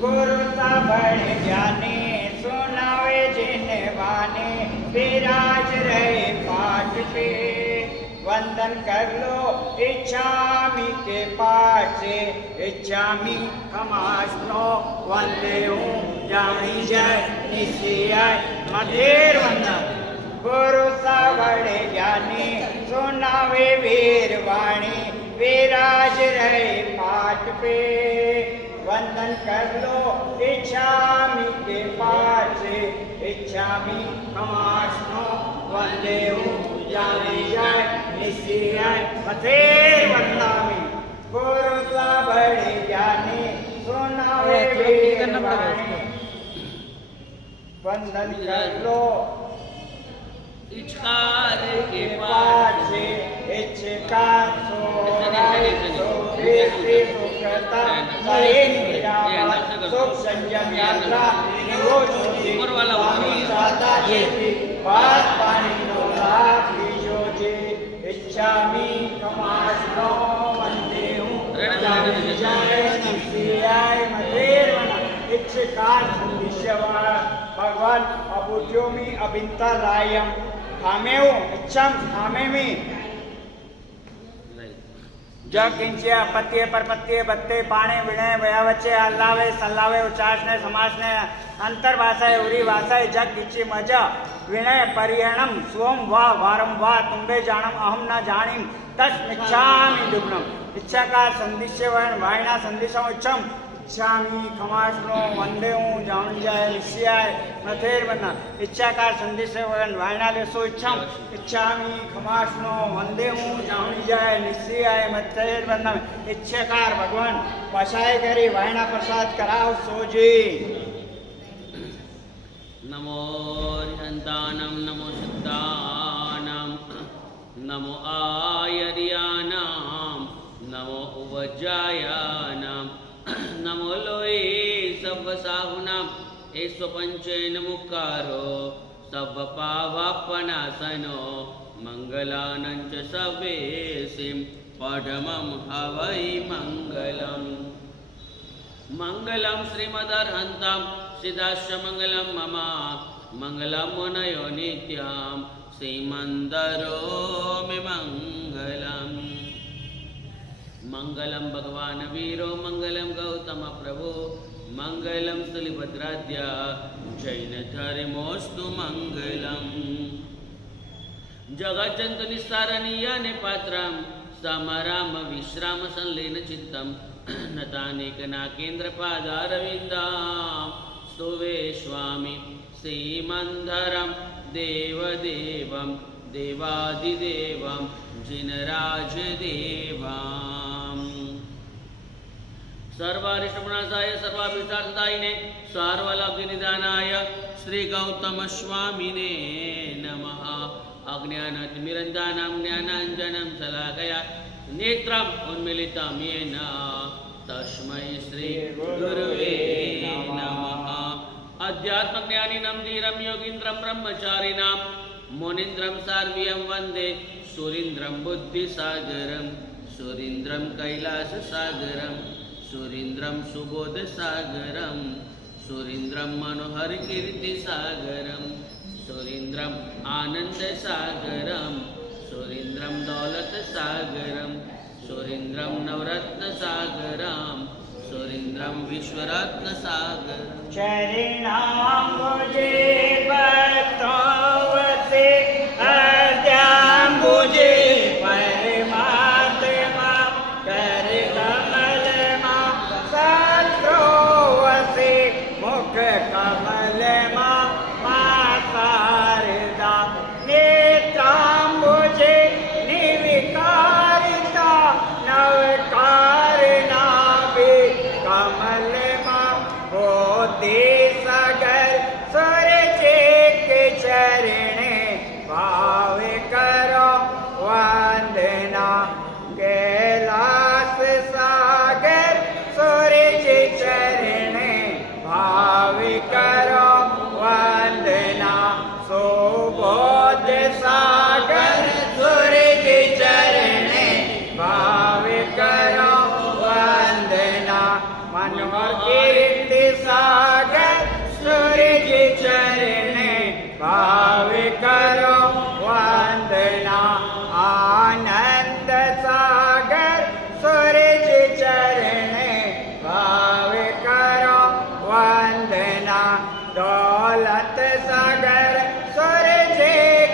गुरु साबण ज्ञानी सुनावे जिन वाणी विराज रहे पाठ पे वंदन कर लो इच्छामी के पाठ से इच्छामी कमाशनो वंदे हूँ जानी जाय निश्चय मधेर वंदन गुरु साबण ज्ञानी सुनावे वीर वाणी विराज रहे पाठ पे वंदन कर लो इच्छामी के पाठ से इच्छामी कमाशनो वंदे हूँ जानी जाय निश्चय मधेर वंदामी गुरु साबण ज्ञानी सुनावे वीर वाणी वंदन कर लो इच्छकार के पाठ से इच्छकार सो सुखता सुख संयम यात्रा सादा बात पानी जोजे इच्छामी कमाशनो वंदे हूँ इच्छकार संदिश्यवा भगवान अबुद्योमी अबिंता रायम खामेऊ इच्छम खामेमी जग किंचे अपत्ये परपत्ये बत्ते पाणे विणय वयावच्चे हल्लावे सल्लावे उच्चासने समासने अंतर्भाषाए उरी भाषाए जग किंची मज विणय परिहरणम स्वम वा वारम वा तुम्बे जानम अहम न जानिम तस्मिच्छामि दुग्नम इच्छा का संदिश्य वर्ण वायना संदिशम इच्छम इच्छामी खमाशनो वंदे हूँ जान जाए निश्चय मथेर बना इच्छाकार संदेश वर्ण वायनाले सो इच्छम इच्छामी खमाशनो वंदे हूँ जान जाए निश्चय मथेर बना इच्छाकार भगवान पशाय करी वायना प्रसाद कराओ सोजी नमो हंतानम नमो सिद्धानम नमो आयर्यानाम नमो उवज्जायानाम नमो लोये सब साहुनाम एस्व पंचेन मुक्कारो सब पावापनासनो मंगलानंच सवेसिम पढ़मं हवै मंगलम मंगलम श्रीमदर्हंताम सिद्धाश्च मंगलम ममा मंगलम मुनयो नित्याम श्रीमंदरो मे मंगलम मंगलम भगवान वीरो मंगलम गौतम प्रभु मंगलम सुलिभद्राद्या जैन धर्मोस्तु मंगलम जगज्जंतु निस्तारणीयाने पात्रम समराम विश्राम संलीन चित्तम नतानेक नाकेन्द्र पादारविंदाम स्तुवे स्वामी श्रीमंधरम देवदेवम देवादिदेवम जिनराज देवाम सर्वारिष्टगुणासाय सर्वाभिष्टार्थदायिने सर्वलब्धिनिदानाय श्री गौतम स्वामिने नमः अज्ञानतिमिरन्दानां ज्ञानाञ्जनं शलाकया नेत्रम् उन्मीलितं येन तस्मै श्री गुरुवे नमः अध्यात्मज्ञानिनं धीरं योगीन्द्रं ब्रह्मचारिणां मुनीन्द्रं सार्व्यं वन्दे सुरीन्द्रं बुद्धिसागरं सुरीन्द्रं कैलाससागरं सुरीन्द्रं सुबोधसागरं सुरीन्द्रं मनोहरकीर्तिसागरं सुरीन्द्रम् आनन्दसागरं सुरीन्द्रं दौलतसागरं सुरीन्द्रं नवरत्नसागरं सुरीन्द्रं विश्वरत्नसागरं चरणाम्बुजे भक्तवसे अद्याम्बुजे परमात्मा करकमलमा सत्रोवसे मुखकमलमा मा शारदा नेत्राम्बुजे निर्विकारिता नवकारिणाभि कमलमा होते सगर सूरज के चरणे भाव करो वंदना कैलाश सागर सूरज चरणे भाव करो वंदना सुबोध सागर सूरज चरणे भाव करो वंदना मनोहर कीर्ति सागर सूरज चरणे भाव करो वंदना आनंद सागर सूरज चरणे भाव करो वंदना दौलत सागर सूरज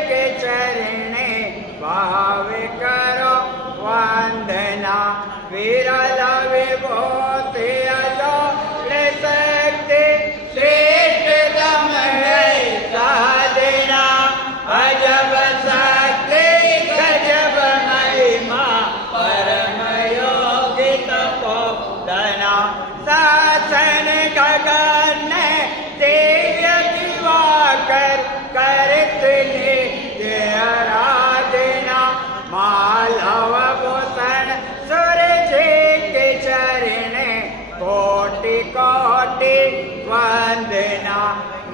के चरणे भाव करो वंदना विरल विभूति अदोड़ शक्ति श्रेष्ठ दम है साधना अजब शक्ति गजब महिमा परम योगी तपोधना शासन गगन दिव्य दिवाकर करते नित्य आराधना मालव भूषण सूरज के चरणे कोटि कोटि वंदना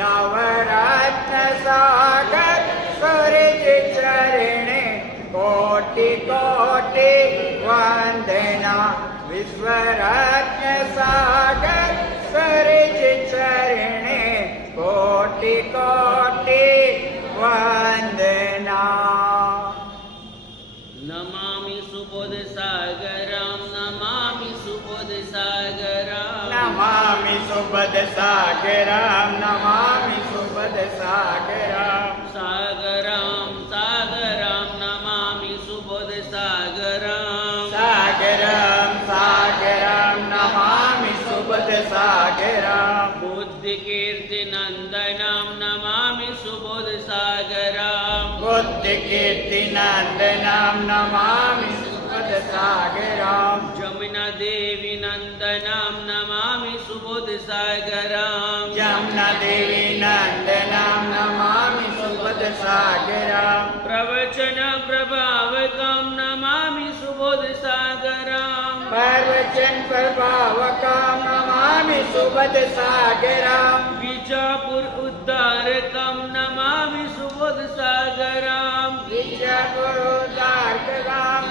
नवरत्न सागर सूरज चरणे कोटि कोटि वंदना विश्वरत्न सागर सूरज चरणे कोटि कोटि वंदना नमामि सुबोध सागरम नमामि सुबोध सागरम नमामि सुबोध सागरम नमामि सुबोध सागरम सागरम सागरम नमामि सुबोध सागरम सागरम सागरम नमामि सुबोध सागरम बुद्धि कीर्ति नंदनम नमामि सुबोध सागरम बुद्धि कीर्ति नंदनम नमामि सुबोध सागरम जमुना देवी नंदनम नमामि सुबोध सागरम यमुना देवी नंदनम नमामि सुबोध सागरम प्रवचन प्रभावकम नमामि सुबोध सागरम प्रवचन प्रभावकम नमामि सुबोध सागरम बीजापुर उद्धारकम नमामि सुबोध सागरम विजयपुरोद्धारकम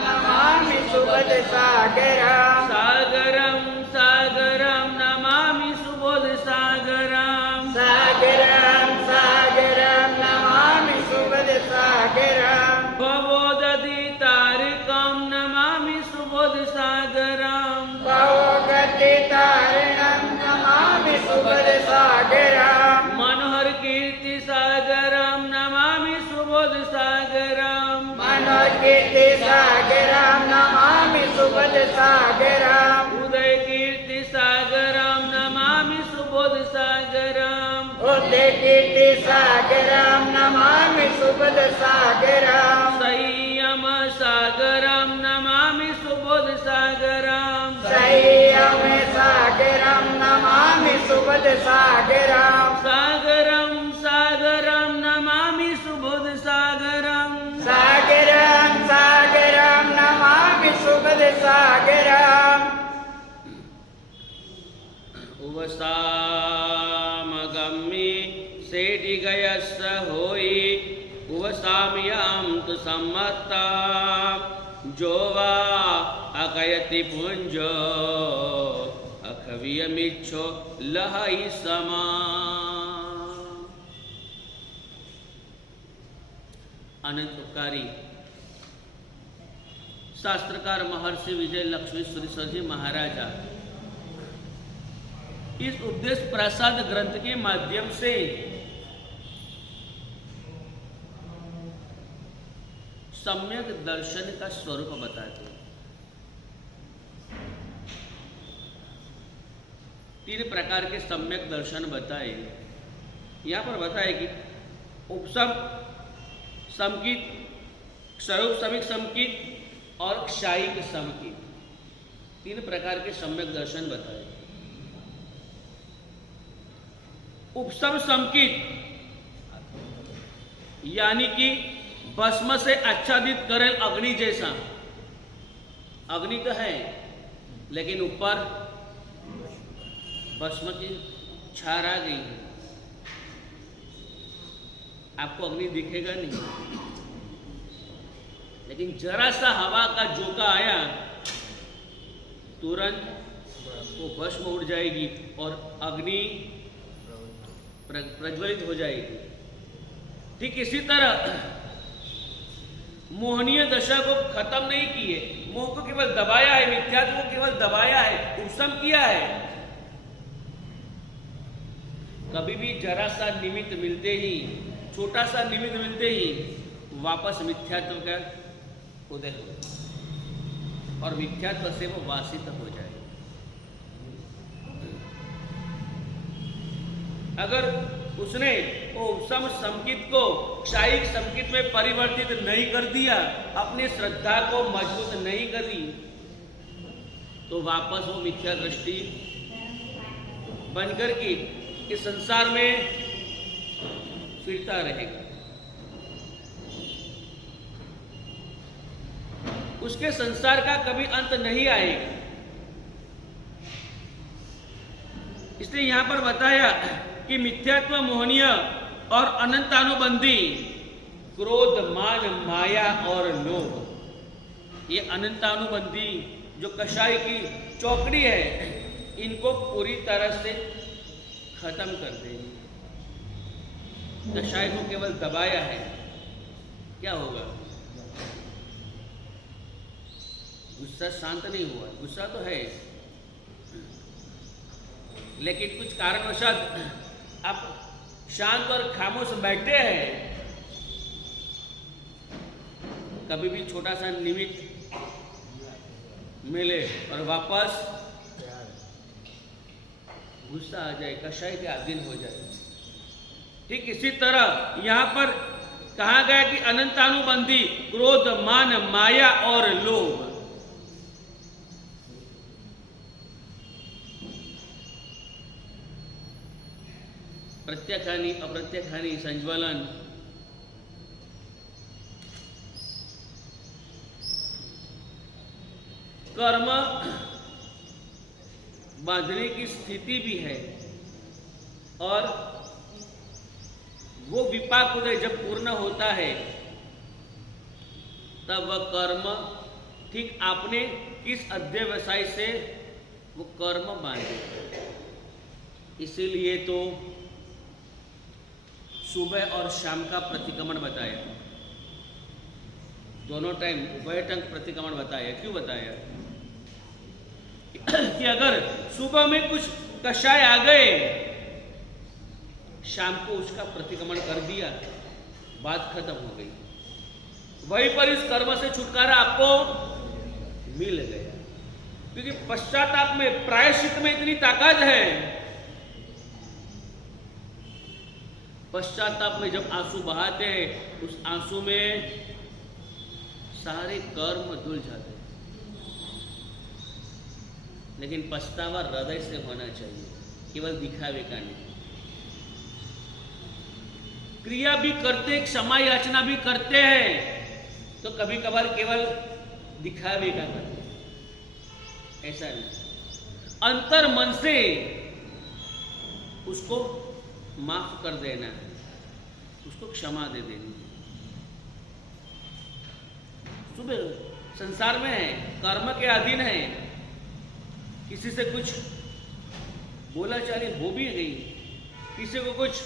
नमामि सुबोध सागरम सागरम सागरम नमामि सुबोध सागरम सागरम सागरम नमामि सुबोध सागरम भवोदधि तारकम नमामि सुबोध सागरम भवगति तारणम नमामि सुबोध सागरम मनोहर कीर्ति सागरम नमामि सुबोध सागरम मनोहर कीर्ति सागरम नमामि सुबोध सागरम उदय कीर्ति सागरम नमामि सुबोध सागरम उदय कीर्ति सागरम नमामि सुबोध सागरम संयम सागरम नमामि सुबोध सागरम संयम सागरम नमामि सुबोध सागरम सागरम सागरम नमामि सुबोध सागरम सागरम सागरम नमामि सुबोध सागरम उवसामगम्ये सेठि गयस होई उवसाम्यां तु सम्मता जोवा अकयति पुंजो अखवियमिच्छो लहै समा। अनंत उपकारी शास्त्रकार महर्षि विजय लक्ष्मी सुरेश्वर जी महाराजा इस उपदेश प्रसाद ग्रंथ के माध्यम से सम्यक दर्शन का स्वरूप बताते हैं। 3 प्रकार के सम्यक दर्शन बताए। यहाँ पर बताए कि उपसम, समकित, स्वरूप समिक समकित और क्षायिक समकित, 3 प्रकार के सम्यक दर्शन बताए। उपसम समकित यानी कि भस्म से आच्छादित करेल अग्नि जैसा। अग्नि तो है लेकिन ऊपर भस्म की छार आ गई है, आपको अग्नि दिखेगा नहीं, लेकिन जरा सा हवा का झोंका आया तुरंत वो भस्म उड़ जाएगी और अग्नि प्रज्वलित हो जाएगी। ठीक इसी तरह मोहनीय दशा को खत्म नहीं किए, मोह को केवल दबाया है, मिथ्यात्व को केवल दबाया है, उपशम किया है। कभी भी जरा सा निमित्त मिलते ही, छोटा सा निमित्त मिलते ही वापस मिथ्यात्व का उदय हो और मिथ्यात्व से वो वासित हो जाए। अगर उसने वो उपशम संकित को क्षायिक संकित में परिवर्तित नहीं कर दिया, अपनी श्रद्धा को मजबूत नहीं करी, तो वापस वो मिथ्या दृष्टि बनकर के इस संसार में फिरता रहेगा। उसके संसार का कभी अंत नहीं आएगा। इसलिए यहां पर बताया कि मिथ्यात्व, मोहनीय और अनंतानुबंधी क्रोध, मान, माया और लोभ, ये अनंतानुबंधी जो कषाय की चौकड़ी है, इनको पूरी तरह से खत्म कर देंगे। कषाय को केवल दबाया है, क्या होगा? गुस्सा शांत नहीं हुआ, गुस्सा तो है, लेकिन कुछ कारणवशात आप शांत और खामोश बैठे हैं। कभी भी छोटा सा निमित्त मिले और वापस गुस्सा आ जाए, कषाय के अधीन हो जाए। ठीक इसी तरह यहां पर कहा गया कि अनंतानुबंधी क्रोध, मान, माया और लोभ, प्रत्यक्ष हानि, अप्रत्यक्ष हानि, संज्वलन, कर्म बांधने की स्थिति भी है, और वो विपाक उदय जब पूर्ण होता है तब वह कर्म ठीक आपने किस अध्यवसाय से वो कर्म बांधे। इसीलिए तो सुबह और शाम का प्रतिक्रमण बताया, दोनों टाइम उभयटंक प्रतिक्रमण बताया। क्यों बताया? कि अगर सुबह में कुछ कषाय आ गए, शाम को उसका प्रतिक्रमण कर दिया, बात खत्म हो गई। वहीं पर इस कर्म से छुटकारा आपको मिल गया, क्योंकि पश्चाताप में, प्रायश्चित में इतनी ताकत है। पश्चाताप में जब आंसू बहाते हैं, उस आंसू में सारे कर्म धुल जाते हैं। लेकिन पछतावा हृदय से होना चाहिए, केवल दिखावे का नहीं। क्रिया भी करते, क्षमा याचना भी करते हैं, तो कभी कभार केवल दिखावे का करते हैं, ऐसा नहीं। अंतर मन से उसको माफ कर देना है, उसको क्षमा दे देनी। सुबह संसार में है, कर्म के अधीन है, किसी से कुछ बोलाचाली हो भी गई, किसी को कुछ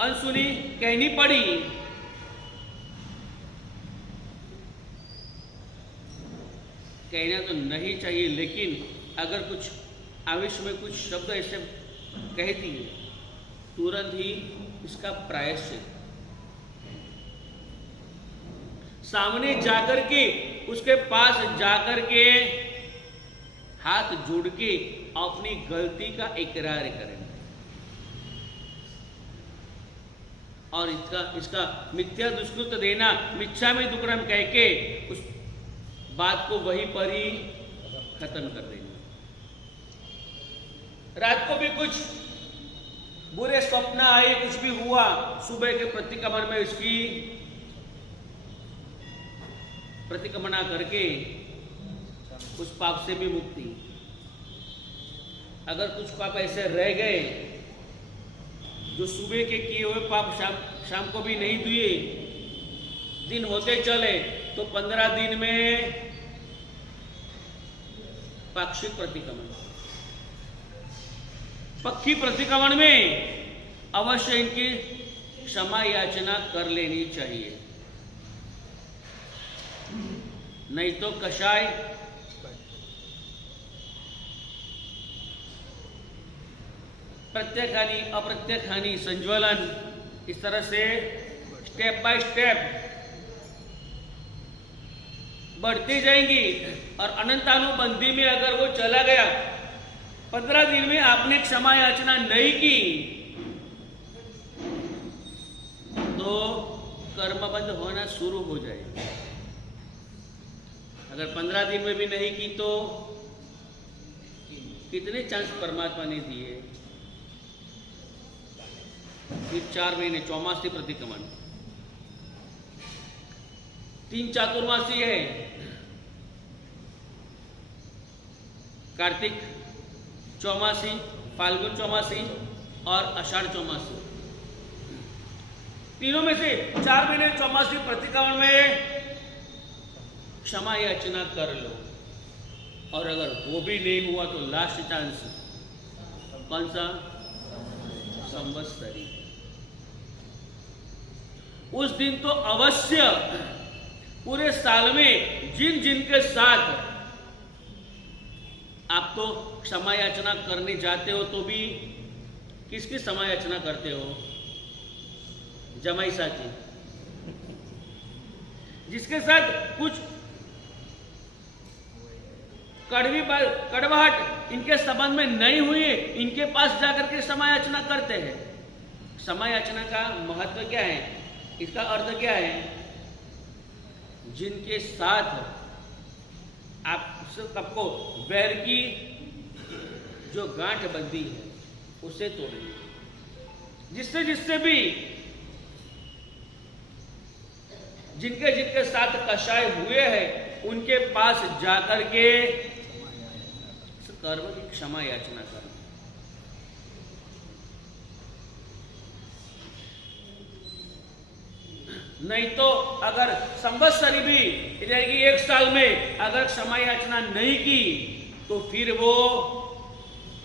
अनसुनी कहनी पड़ी, कहना तो नहीं चाहिए, लेकिन अगर कुछ आवेश में कुछ शब्द ऐसे कहती है, तुरंत ही इसका प्रायश्चित, सामने जाकर के, उसके पास जाकर के हाथ जोड़ के अपनी गलती का इकरार करें, और इसका मिथ्या दुष्कृत देना, मिच्छा में दुक्रम कह के उस बात को वहीं पर ही खत्म कर देना। रात को भी कुछ बुरे स्वप्न आए, कुछ भी हुआ, सुबह के प्रतिक्रमण में उसकी प्रतिक्रमणा करके उस पाप से भी मुक्ति। अगर कुछ पाप ऐसे रह गए जो सुबह के किए हुए पाप शाम को भी नहीं दिए, दिन होते चले, तो 15 दिन में पाक्षिक प्रतिक्रमण। पक्षी प्रतिक्रमण में अवश्य इनकी क्षमा याचना कर लेनी चाहिए, नहीं तो कषाय प्रत्येक हानि अप्रत्यक्ष हानि संज्वलन इस तरह से स्टेप बाय स्टेप बढ़ती जाएंगी और अनंतानुबंधी में अगर वो चला गया, 15 दिन में आपने क्षमा याचना नहीं की तो कर्मबंध होना शुरू हो जाएगा। अगर 15 दिन में भी नहीं की तो कितने चांस परमात्मा ने दिए? फिर 4 महीने चौमासी प्रतिक्रमण, 3 चातुर्मासी है, कार्तिक चौमासी, फाल्गुन चौमासी और आषाढ़ चौमासी। तीनों में से 4 महीने चौमासी प्रतिक्रमण में क्षमा याचना कर लो, और अगर वो भी नहीं हुआ तो लास्ट चांस कौन सा? संवत्सरी। उस दिन तो अवश्य पूरे साल में जिन जिनके साथ आप तो क्षमा याचना करने जाते हो तो भी किसकी क्षमा याचना करते हो? जमाई साथी, जिसके साथ कुछ कड़वाहट इनके संबंध में नहीं हुई है, इनके पास जाकर के क्षमा याचना करते हैं। क्षमा याचना का महत्व क्या है? इसका अर्थ क्या है? जिनके साथ आपको वैर की जो गांठ बंधी है उसे तोड़िए, जिससे भी जिनके जिनके साथ कषाय हुए हैं उनके पास जाकर के कर्म की क्षमा याचना करना। नहीं तो अगर संवत्सरी भी रहेगी, 1 साल में अगर क्षमा याचना नहीं की तो फिर वो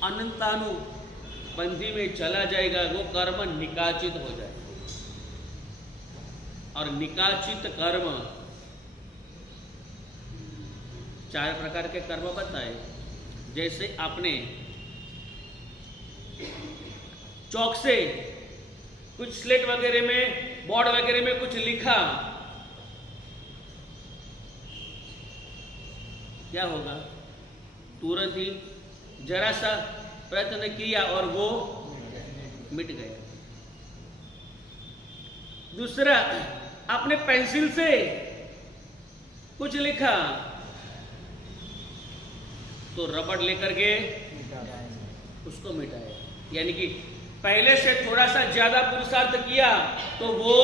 अनंतानुबंधी में चला जाएगा, वो कर्म निकाचित हो जाएगा। और निकाचित कर्म 4 प्रकार के कर्म बताए। जैसे आपने चौक से कुछ स्लेट वगैरह में, बोर्ड वगैरह में कुछ लिखा, क्या होगा? तुरंत ही जरा सा प्रयत्न किया और वो मिट गया। दूसरा, आपने पेंसिल से कुछ लिखा तो रबड़ लेकर के उसको मिटाया, यानी कि पहले से थोड़ा सा ज्यादा पुरुषार्थ किया तो वो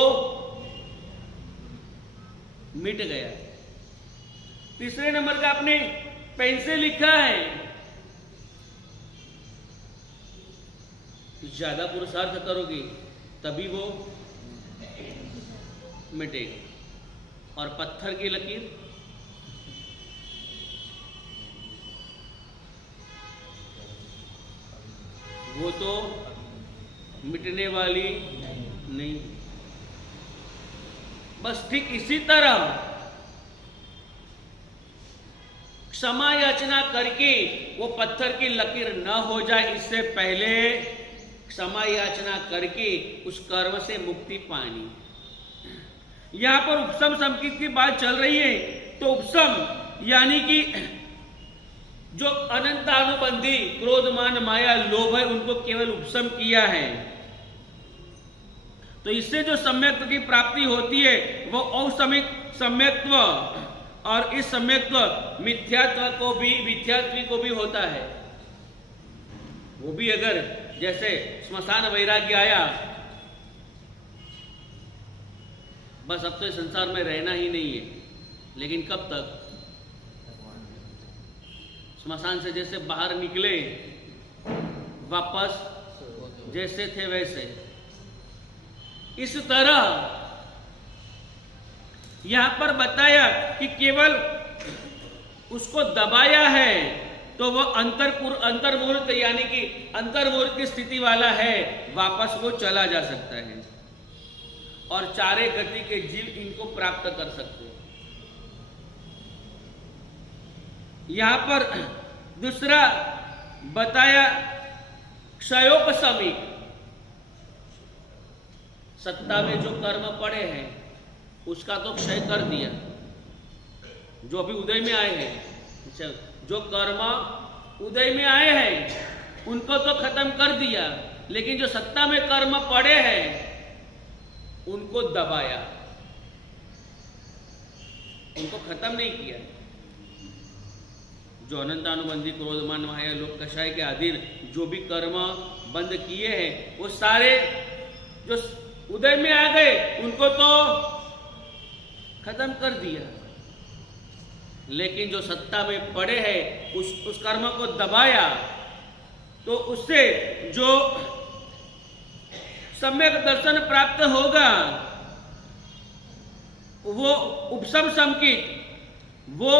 मिट गया। तीसरे नंबर का आपने पेन से लिखा है, ज्यादा पुरुषार्थ करोगे तभी वो मिटेगा। और पत्थर की लकीर, वो तो मिटने वाली नहीं। बस ठीक इसी तरह क्षमा याचना करके वो पत्थर की लकीर न हो जाए, इससे पहले क्षमा याचना करके उस कर्म से मुक्ति पानी। यहां पर उपशम संकेत की बात चल रही है, तो उपशम यानी कि जो अनंतानुबंधी क्रोध मान माया लोभ है उनको केवल उपशम किया है। तो इससे जो सम्यक्त्व की प्राप्ति होती है वो औसमिक सम्यक्त्व, और इस सम्यक्त्व मिथ्यात्व को भी होता है। वो भी अगर जैसे स्मशान वैराग्य आया, बस अब तो इस संसार में रहना ही नहीं है, लेकिन कब तक? स्मशान से जैसे बाहर निकले वापस जैसे थे वैसे। इस तरह यहां पर बताया कि केवल उसको दबाया है तो वो अंतर्मुहूर्त यानी कि अंतर्मुहूर्त की स्थिति वाला है, वापस वो चला जा सकता है और चारे गति के जीव इनको प्राप्त कर सकते हैं। यहां पर दूसरा बताया क्षयोपशमिक, सत्ता में जो कर्म पड़े हैं उसका तो क्षय कर दिया, जो अभी उदय में आए हैं, जो कर्म उदय में आए हैं उनको तो खत्म कर दिया, लेकिन जो सत्ता में कर्म पड़े हैं उनको दबाया, उनको खत्म नहीं किया। जो अनंतानुबंधी क्रोधमान माया लोक कषाय के अधीन जो भी कर्म बंद किए हैं वो सारे जो उदय में आ गए उनको तो खत्म कर दिया, लेकिन जो सत्ता में पड़े हैं उस कर्म को दबाया, तो उससे जो सम्यक दर्शन प्राप्त होगा वो उपशम संकित, वो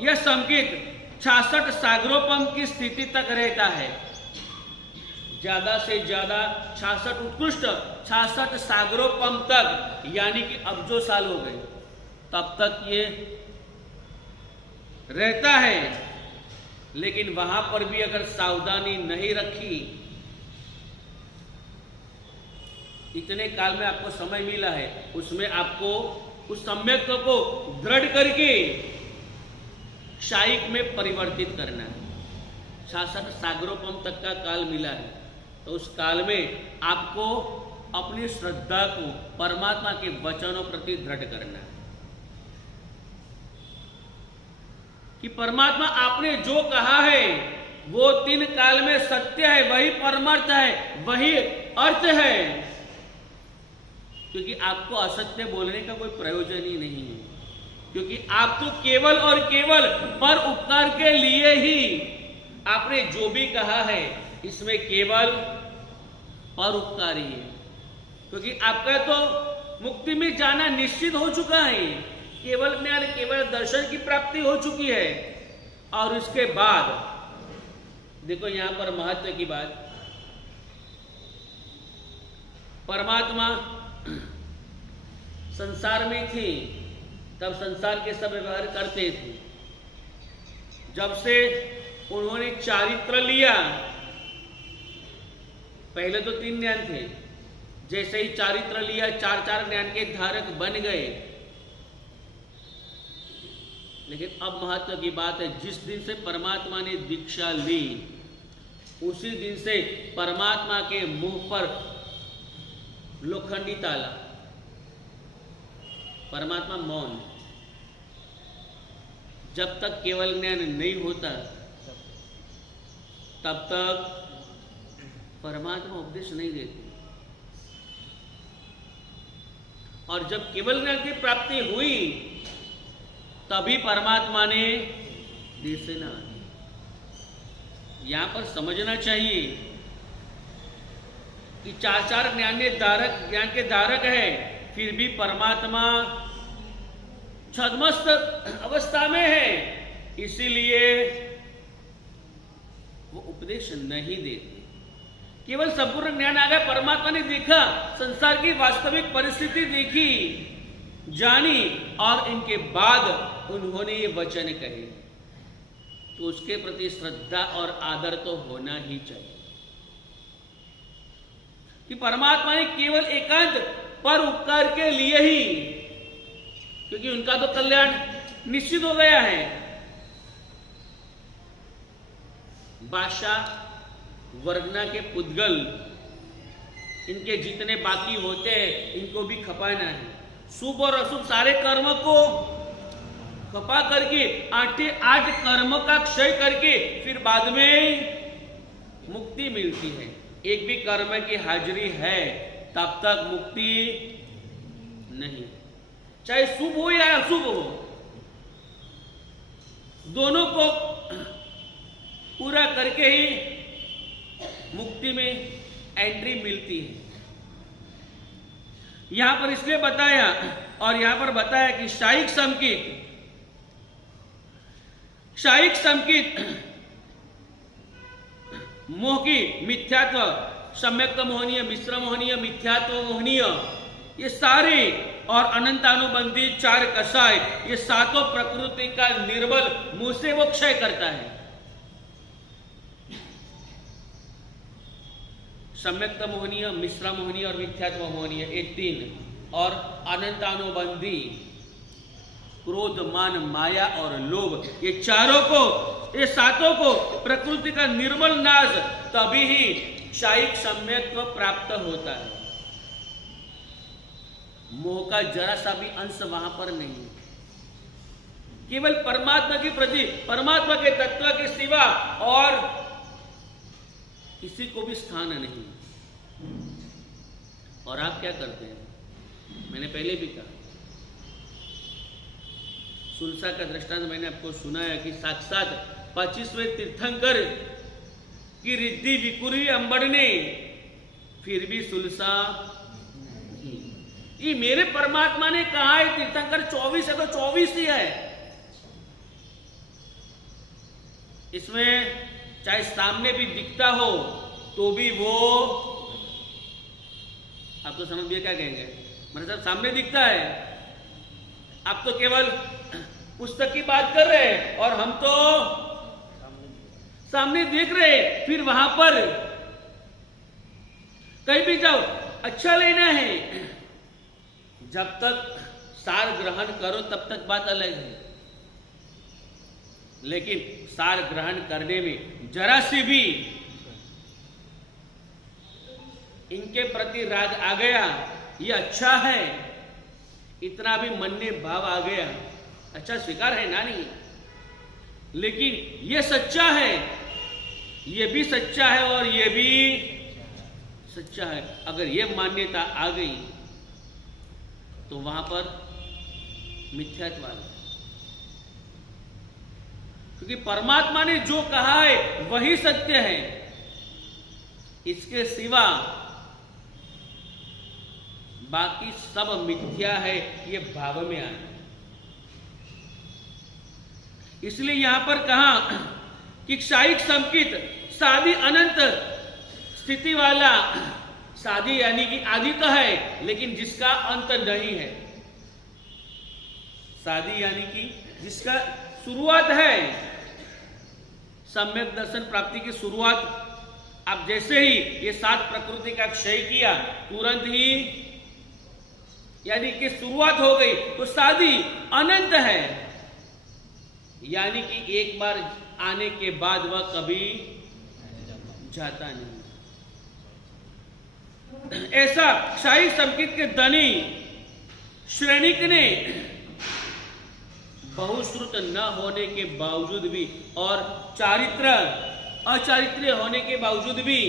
यह संकित 66 सागरोपम की स्थिति तक रहता है। ज्यादा से ज्यादा 66 उत्कृष्ट 66 सागरोपम तक, यानी कि अब्जों साल हो गए तब तक ये रहता है। लेकिन वहां पर भी अगर सावधानी नहीं रखी, इतने काल में आपको समय मिला है उसमें आपको उस सम्यक्त्व को दृढ़ करके शायिक में परिवर्तित करना है। 66 सागरोपम तक का काल मिला है, तो उस काल में आपको अपनी श्रद्धा को परमात्मा के वचनों प्रति दृढ़ करना है कि परमात्मा आपने जो कहा है वो 3 काल में सत्य है, वही परमार्थ है, वही अर्थ है, क्योंकि आपको असत्य बोलने का कोई प्रयोजन ही नहीं है, क्योंकि आप तो केवल और केवल पर उपकार के लिए ही आपने जो भी कहा है इसमें केवल पर उपकार ही है, क्योंकि आपका तो मुक्ति में जाना निश्चित हो चुका है, केवल ज्ञान केवल दर्शन की प्राप्ति हो चुकी है। और उसके बाद देखो यहां पर महत्व की बात, परमात्मा संसार में थी तब संसार के सब व्यवहार करते थे, जब से उन्होंने चारित्र लिया, पहले तो 3 ज्ञान थे, जैसे ही चारित्र लिया 4 ज्ञान के धारक बन गए। लेकिन अब महत्व की बात है, जिस दिन से परमात्मा ने दीक्षा ली उसी दिन से परमात्मा के मुंह पर लोखंडी ताला, परमात्मा मौन। जब तक केवल ज्ञान नहीं होता तब तक परमात्मा उपदेश नहीं देते, और जब केवल ज्ञान की प्राप्ति हुई तभी परमात्मा ने देना। यहां पर समझना चाहिए कि 4 ज्ञान के धारक है, फिर भी परमात्मा छद्मस्त अवस्था में है, इसीलिए वो उपदेश नहीं देते। केवल संपूर्ण ज्ञान आ गया, परमात्मा ने देखा, संसार की वास्तविक परिस्थिति देखी, जानी, और इनके बाद उन्होंने ये वचन कहे, तो उसके प्रति श्रद्धा और आदर तो होना ही चाहिए कि परमात्मा ने केवल एकांत पर उपकार के लिए ही, क्योंकि उनका तो कल्याण निश्चित हो गया है। बादशाह वर्गना के पुद्गल, इनके जितने बाकी होते हैं इनको भी खपाना है, शुभ और अशुभ सारे कर्म को खपा करके 8 कर्म का क्षय करके फिर बाद में मुक्ति मिलती है। एक भी कर्म की हाजिरी है तब तक मुक्ति नहीं, चाहे शुभ हो या अशुभ हो, दोनों को पूरा करके ही मुक्ति में एंट्री मिलती है। यहां पर इसलिए बताया, और यहां पर बताया कि शायिक संकित मोह की मिथ्यात्व, सम्यक्त मोहनीय, मिश्र मोहनीय, मिथ्यात्व मोहनीय, ये सारे और अनंतानुबंधी 4 कषाय, ये सातों प्रकृति का निर्बल मुंह से वो क्षय करता है। सम्यक्त मोहनीय, मिश्र मोहनीय और मिथ्यात्व मोहनीय, ये 3 और अनंतानुबंधी क्रोध, मान, माया और लोभ, ये चारों को, ये सातों को प्रकृति का निर्मल नाश, तभी ही क्षायिक सम्यक्त्व प्राप्त होता है। मोह का जरा सा भी अंश वहां पर नहीं, केवल परमात्मा के प्रति, परमात्मा के तत्व के सिवा और किसी को भी स्थान नहीं। और आप क्या करते हैं? मैंने पहले भी कहा, सुलसा का दृष्टांत मैंने आपको सुनाया कि साक्षात 25वें तीर्थंकर की रिद्धि विकुरी अंबड़ने, फिर भी सुलसा, ये मेरे परमात्मा ने कहा है तीर्थंकर 24 है तो 24 ही है। इसमें चाहे सामने भी दिखता हो तो भी वो, आप तो समझ गए क्या कहेंगे, मेरे साथ सामने दिखता है, आप तो केवल पुस्तक की बात कर रहे हैं और हम तो सामने देख रहे हैं। फिर वहां पर कहीं भी जाओ, अच्छा लेना है, जब तक सार ग्रहण करो तब तक बात अलग है, लेकिन सार ग्रहण करने में जरा सी भी इनके प्रति राग आ गया, ये अच्छा है, इतना भी मन में भाव आ गया, अच्छा स्वीकार है ना, नहीं, लेकिन ये सच्चा है, ये भी सच्चा है और ये भी सच्चा है, अगर ये मान्यता आ गई तो वहां पर मिथ्यात्व आ गया। क्योंकि परमात्मा ने जो कहा है वही सत्य है, इसके सिवा बाकी सब मिथ्या है, ये भाव में आए। इसलिए यहां पर कहा कि क्षायिक संकित सादी अनंत स्थिति वाला, सादी यानी कि आदि तो है लेकिन जिसका अंत नहीं है, सादी यानी कि जिसका शुरुआत है, सम्यक दर्शन प्राप्ति की शुरुआत, आप जैसे ही ये 7 प्रकृति का क्षय किया तुरंत ही यानी कि शुरुआत हो गई, तो सादी अनंत है, यानी कि एक बार आने के बाद वह कभी जाता नहीं। ऐसा क्षायिक संकित के धनी श्रेणिक ने बहुश्रुत न होने के बावजूद भी और चारित्र अचारित्र्य होने के बावजूद भी,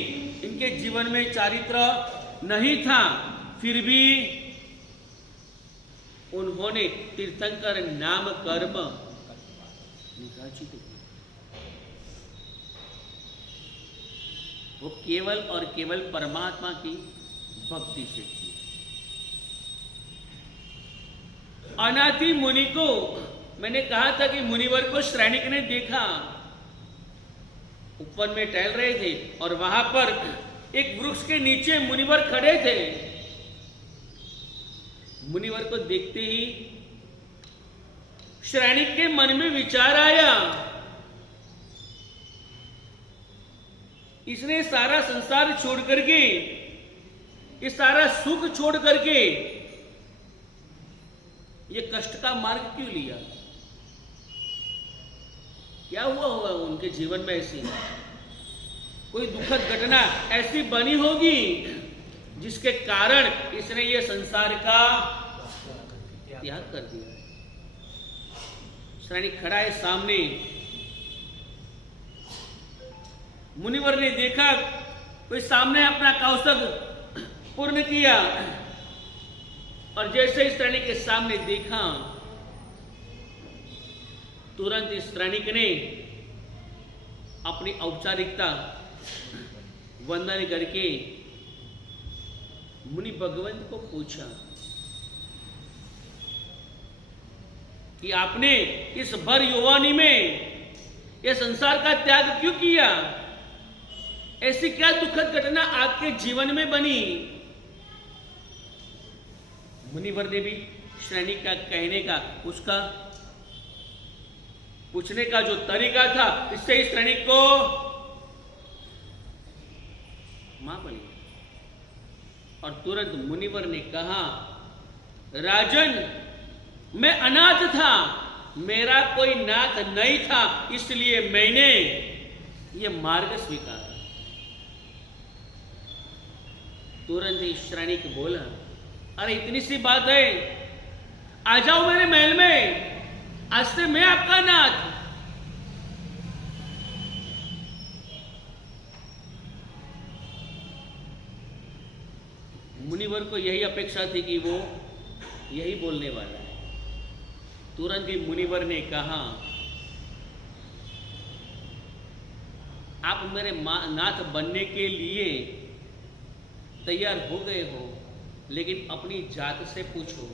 इनके जीवन में चारित्र नहीं था, फिर भी उन्होंने तीर्थंकर नाम कर्म निकाचित किया। वो केवल और केवल परमात्मा की भक्ति से की। अनाथि मुनि को मैंने कहा था कि मुनिवर को श्रेणिक ने देखा, उपवन में टहल रहे थे और वहां पर एक वृक्ष के नीचे मुनिवर खड़े थे। मुनिवर को देखते ही श्रेणिक के मन में विचार आया, इसने सारा संसार छोड़ करके, ये सारा सुख छोड़ करके ये कष्ट का मार्ग क्यों लिया? क्या हुआ होगा उनके जीवन में? ऐसी कोई दुखद घटना ऐसी बनी होगी जिसके कारण इसने ये संसार का त्याग कर दिया। श्रेणिक खड़ा है सामने, मुनिवर ने देखा कोई सामने अपना कौशल पूर्ण किया और जैसे इस श्रेणिक के सामने देखा, तुरंत इस श्रेणिक ने अपनी औपचारिकता वंदन करके मुनि भगवंत को पूछा कि आपने इस भर यौवनी में यह संसार का त्याग क्यों किया? ऐसी क्या दुखद घटना आपके जीवन में बनी? मुनिवर ने भी श्रेणी का कहने का, उसका पूछने का जो तरीका था, इससे इस श्रेणी को मां बनी। और तुरंत मुनिवर ने कहा, राजन, मैं अनाथ था, मेरा कोई नाथ नहीं था, इसलिए मैंने ये मार्ग स्वीकारा। तुरंत ही श्रेणिक बोला, अरे इतनी सी बात है, आ जाओ मेरे महल में, आज से मैं आपका नाथ। मुनिवर को यही अपेक्षा थी कि वो यही बोलने वाला है। तुरंत ही मुनिवर ने कहा, आप मेरे नाथ बनने के लिए तैयार हो गए हो, लेकिन अपनी जात से पूछो,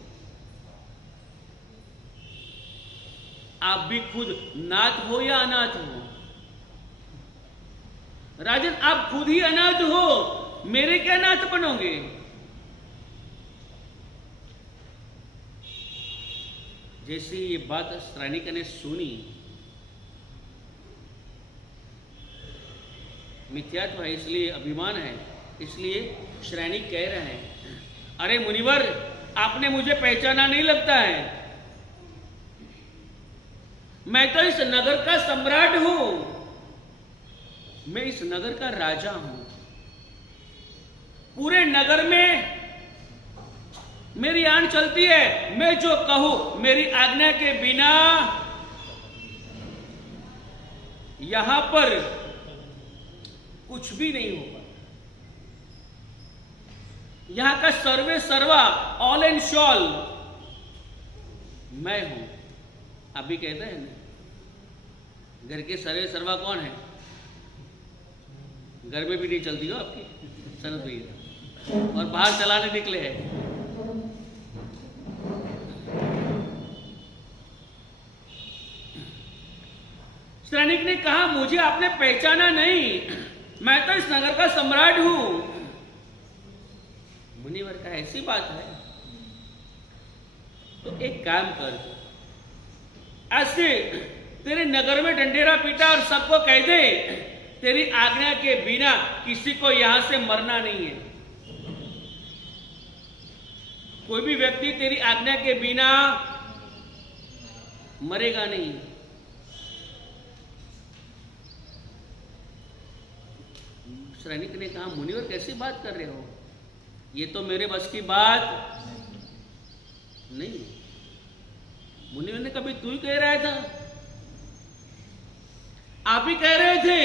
आप भी खुद नाथ हो या अनाथ हो? राजन, आप खुद ही अनाथ हो, मेरे क्या नाथ बनोगे? जैसे ये बात श्रेणिक ने सुनी, मिथ्यात्व है इसलिए अभिमान है, इसलिए श्रेणिक कह रहे हैं, अरे मुनिवर, आपने मुझे पहचाना नहीं लगता है, मैं तो इस नगर का सम्राट हूं, मैं इस नगर का राजा हूं, पूरे नगर में मेरी आन चलती है, मैं जो कहूं मेरी आज्ञा के बिना यहां पर कुछ भी नहीं होगा। यहां का सर्वे सर्वा, ऑल एंड शॉल मैं हूं। आप भी कहते हैं ना, घर के सर्वे सर्वा कौन है? घर में भी नहीं चलती हो आपकी सनत भैया, और बाहर चलाने निकले हैं। श्रेणिक ने कहा, मुझे आपने पहचाना नहीं, मैं तो इस नगर का सम्राट हूं। मुनिवर का ऐसी बात है तो एक काम कर, आज से तेरे नगर में डंडेरा पीटा और सबको कह दे, तेरी आज्ञा के बिना किसी को यहां से मरना नहीं है। कोई भी व्यक्ति तेरी आज्ञा के बिना मरेगा नहीं। श्रेणिक ने कहा, मुनिवर कैसी बात कर रहे हो, ये तो मेरे बस की बात नहीं। मुनिवर ने, कभी तू ही कह रहा था, आप ही कह रहे थे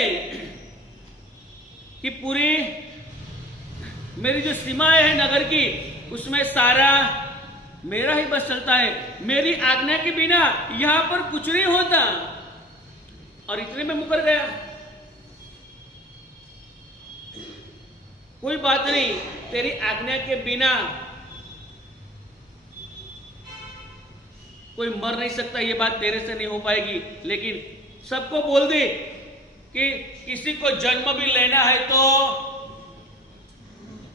कि पूरी मेरी जो सीमाएं है नगर की, उसमें सारा मेरा ही बस चलता है, मेरी आज्ञा के बिना यहां पर कुछ नहीं होता। और इतने में मुकर गया। कोई बात नहीं, तेरी आज्ञा के बिना कोई मर नहीं सकता, ये बात तेरे से नहीं हो पाएगी, लेकिन सबको बोल दे कि किसी को जन्म भी लेना है तो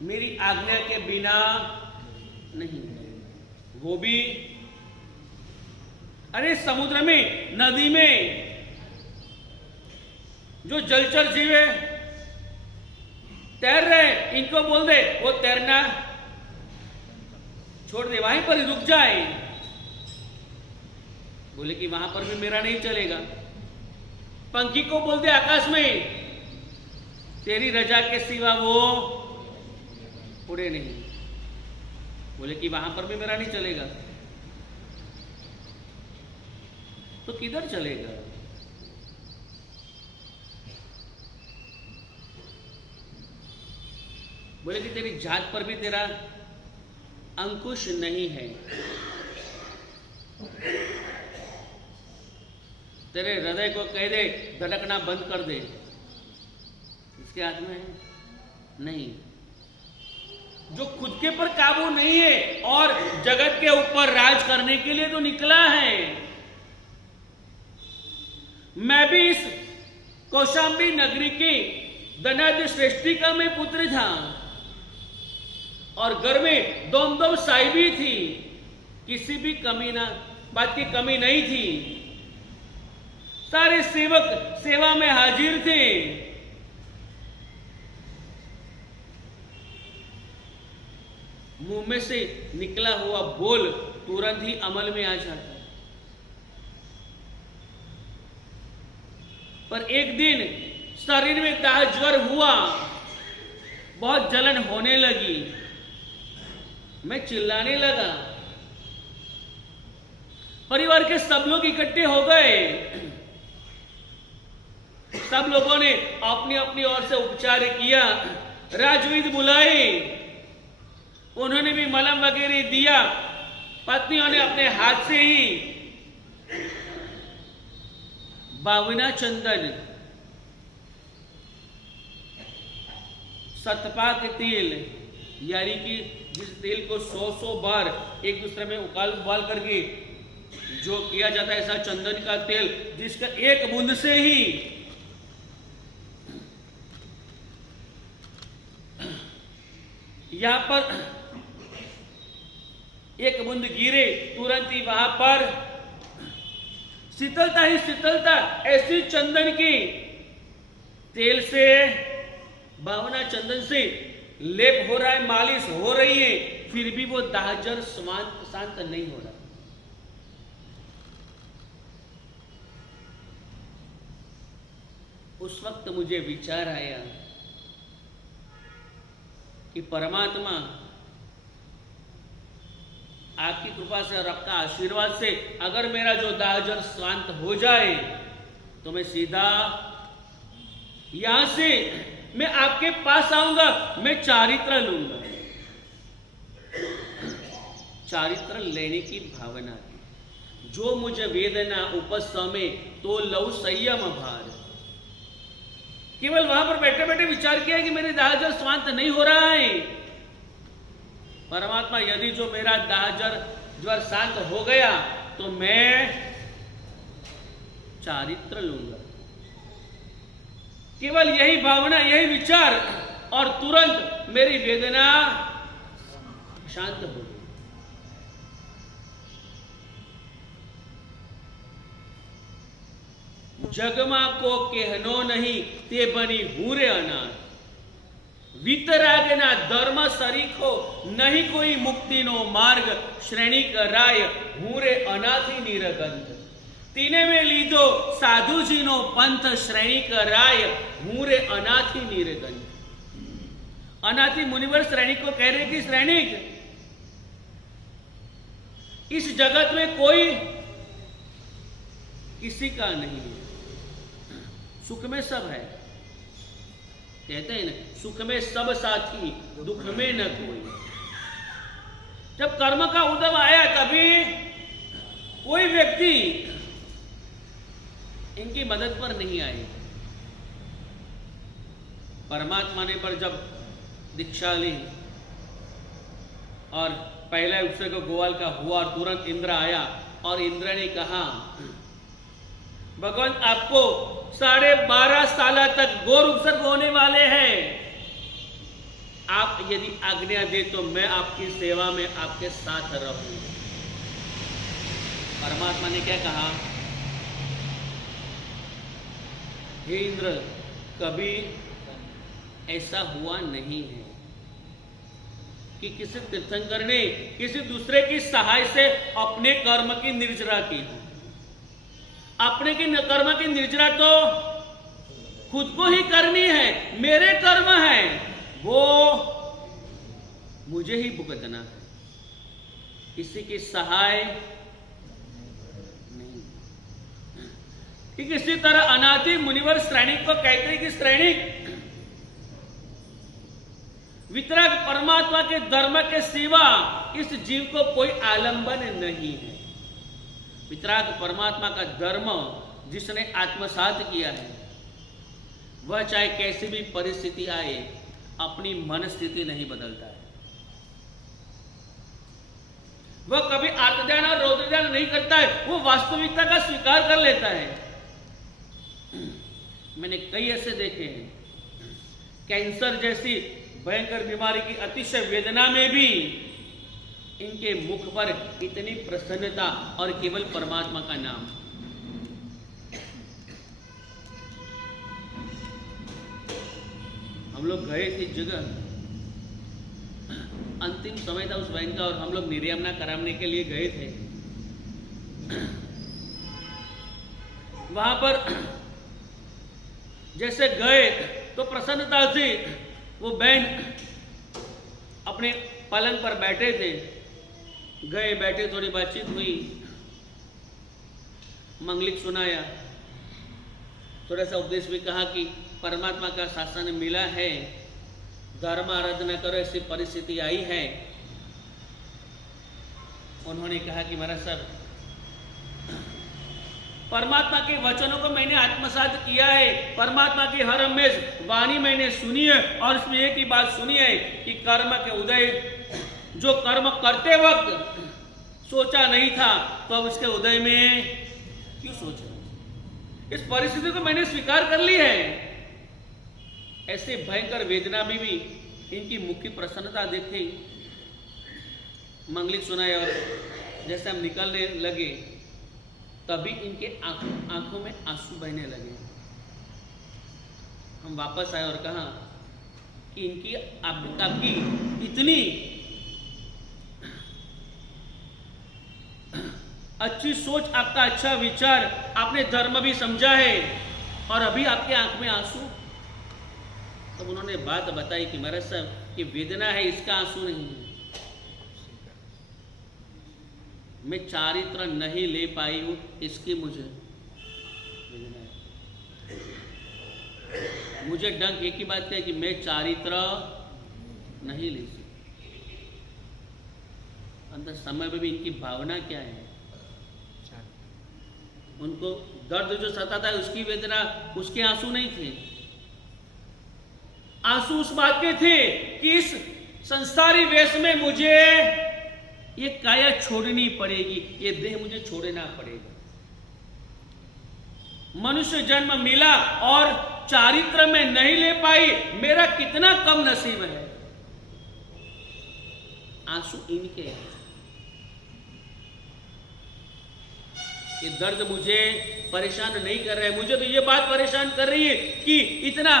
मेरी आज्ञा के बिना नहीं, वो भी अरे समुद्र में, नदी में जो जलचर जीव है, तैर रहे, इनको बोल दे वो तैरना छोड़ दे, वहीं पर रुक जाए। बोले कि वहां पर भी मेरा नहीं चलेगा। पंखी को बोल दे आकाश में, तेरी रजा के सिवा वो उड़े नहीं। बोले कि वहां पर भी मेरा नहीं चलेगा, तो किधर चलेगा? बोले कि तेरी जात पर भी तेरा अंकुश नहीं है, तेरे हृदय को कह दे धड़कना बंद कर दे, इसके हाथ में है नहीं। जो खुद के पर काबू नहीं है और जगत के ऊपर राज करने के लिए तो निकला है। मैं भी इस कौशाम्बी नगरी की धनाढ्य श्रेष्ठी का मैं पुत्र था और घर में दो साहिबी थी, किसी भी बात की कमी नहीं थी। सारे सेवक सेवा में हाजिर थे। मुंह में से निकला हुआ बोल तुरंत ही अमल में आ जाता है। पर एक दिन शरीर में दाह ज्वर हुआ, बहुत जलन होने लगी, मैं चिल्लाने लगा। परिवार के सब लोग इकट्ठे हो गए। सब लोगों ने अपनी अपनी ओर से उपचार किया, राजवैद्य बुलाए, उन्होंने भी मलम वगैरह दिया। पत्नियों ने अपने हाथ से ही बावना चंदन, सतपाक तेल, यानी कि जिस तेल को 100 बार एक दूसरे में उबाल करके जो किया जाता है, ऐसा चंदन का तेल जिसका एक बूंद से ही यहां पर एक बूंद गिरे, तुरंत ही वहां पर शीतलता ही शीतलता, ऐसी चंदन की तेल से, बावना चंदन से लेप हो रहा है, मालिश हो रही है, फिर भी वो दाहजर शांत नहीं हो रहा। उस वक्त मुझे विचार आया कि परमात्मा आपकी कृपा से और आपका आशीर्वाद से अगर मेरा जो दाहजर शांत हो जाए तो मैं सीधा यहां से मैं आपके पास आऊंगा, मैं चारित्र लूंगा। चारित्र लेने की भावना थी। जो मुझे वेदना उपसमे तो लव संयम भार। केवल वहां पर बैठे बैठे विचार किया कि मेरे दाहजर शांत नहीं हो रहा है। परमात्मा यदि जो मेरा दाहजर ज्वर शांत हो गया तो मैं चारित्र लूंगा। केवल यही भावना, यही विचार, और तुरंत मेरी वेदना शांत हो गई। जगमा को कहनो नहीं ते बनी हूरे अनाथ, वितरागना धर्म सरीखो नहीं कोई मुक्ति नो मार्ग, श्रेणी कराय हूरे अनाथी निरगंध। तीने में लीधो साधु जी नो पंथ, श्रेणी कराय हूरे अनाथी निरगंध। अनाथी मुनिवर श्रेणी को कह रहे कि श्रेणिक, इस जगत में कोई किसी का नहीं है, सुख में सब है। कहते हैं ना, सुख में सब साथी, दुख में न कोई। जब कर्म का उदय आया तभी कोई व्यक्ति इनकी मदद पर नहीं आए। परमात्मा ने पर जब दीक्षा ली और पहला उपसर्ग गोवाल का हुआ और तुरंत इंद्र आया और इंद्र ने कहा, भगवान आपको 12.5 साल तक गौर उपसर्ग होने वाले हैं, आप यदि आज्ञा दे तो मैं आपकी सेवा में आपके साथ रहूं। परमात्मा ने क्या कहा, हे इंद्र, कभी ऐसा हुआ नहीं है कि किसी तीर्थंकर ने किसी दूसरे की सहाय से अपने कर्म की निर्जरा की हो। अपने की कर्म की निर्जरा तो खुद को ही करनी है, मेरे कर्म है वो मुझे ही भुगतना है, किसी की सहाय नहीं। कि किसी तरह अनाथी मुनिवर श्रेणी को कहते हैं कि श्रेणी वितराग परमात्मा के धर्म के सिवा इस जीव को कोई आलंबन नहीं है। वितराग परमात्मा का धर्म जिसने आत्मसात किया है, वह चाहे कैसी भी परिस्थिति आए अपनी मन स्थिति नहीं बदलता है। वह कभी आत्मध्यान और रौद्र ध्यान नहीं करता है, वो वास्तविकता का स्वीकार कर लेता है। मैंने कई ऐसे देखे हैं कैंसर जैसी भयंकर बीमारी की अतिशय वेदना में भी इनके मुख पर इतनी प्रसन्नता और केवल परमात्मा का नाम। हम लोग गए थे जगह, अंतिम समय था उस बहन का, और हम लोग निर्यमना कराने के लिए गए थे। वहां पर जैसे गए तो प्रसन्नता से वो बहन अपने पलंग पर बैठे थे, गए बैठे, थोड़ी बातचीत हुई, मंगलिक सुनाया, थोड़ा सा उपदेश भी कहा कि परमात्मा का शासन मिला है, धर्म आराधना करो, ऐसी परिस्थिति आई है। उन्होंने कहा कि महाराज साहब, परमात्मा के वचनों को मैंने आत्मसात किया है, परमात्मा की हर हमेश वाणी मैंने सुनी है, और इसमें एक ही बात सुनी है कि कर्म के उदय, जो कर्म करते वक्त सोचा नहीं था तो अब उसके उदय में क्यों सोचा। इस परिस्थिति को मैंने स्वीकार कर ली है। ऐसे भयंकर वेदना में भी इनकी मुख की प्रसन्नता देखी, मंगलिक सुनाए, और जैसे हम निकलने लगे तभी इनके आंखों में आंसू बहने लगे। हम वापस आए और कहा कि इनकी आपकी इतनी अच्छी सोच, आपका अच्छा विचार, आपने धर्म भी समझा है, और अभी आपके आंख में आंसू। तब उन्होंने बात बताई कि महाराज साहब, ये वेदना है, इसका आंसू नहीं है। मैं चारित्र नहीं ले पाई हूं, इसकी मुझे वेदना है। मुझे डंक एक ही बात है कि मैं चारित्र नहीं ले सकती। अंदर समय में भी इनकी भावना क्या है, उनको दर्द जो सताता है उसकी वेदना, उसके आंसू नहीं थे। आंसू उस बात के थे कि इस संसारी वेश में मुझे ये काया छोड़नी पड़ेगी, ये देह मुझे छोड़ना पड़ेगा। मनुष्य जन्म मिला और चारित्र में नहीं ले पाई, मेरा कितना कम नसीब है। आंसू इनके हैं। ये दर्द मुझे परेशान नहीं कर रहा है, मुझे तो ये बात परेशान कर रही है कि इतना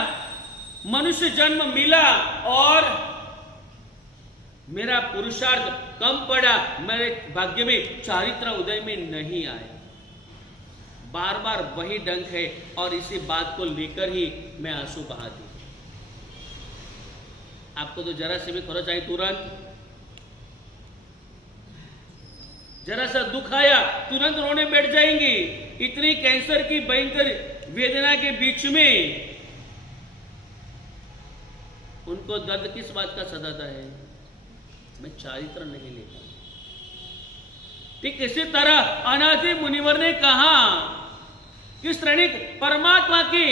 मनुष्य जन्म मिला और मेरा पुरुषार्थ कम पड़ा, मेरे भाग्य में चारित्र उदय में नहीं आए। बार बार वही डंक है, और इसी बात को लेकर ही मैं आंसू बहाती हूं। आपको तो जरा से भी खरोच आई, तुरंत जरा सा दुख आया तुरंत रोने बैठ जाएंगे। इतनी कैंसर की भयंकर वेदना के बीच में उनको दर्द किस बात का सताता है, मैं चारित्र नहीं लेता। ठीक इसी तरह अनादि मुनिवर ने कहा कि श्रेणिक परमात्मा की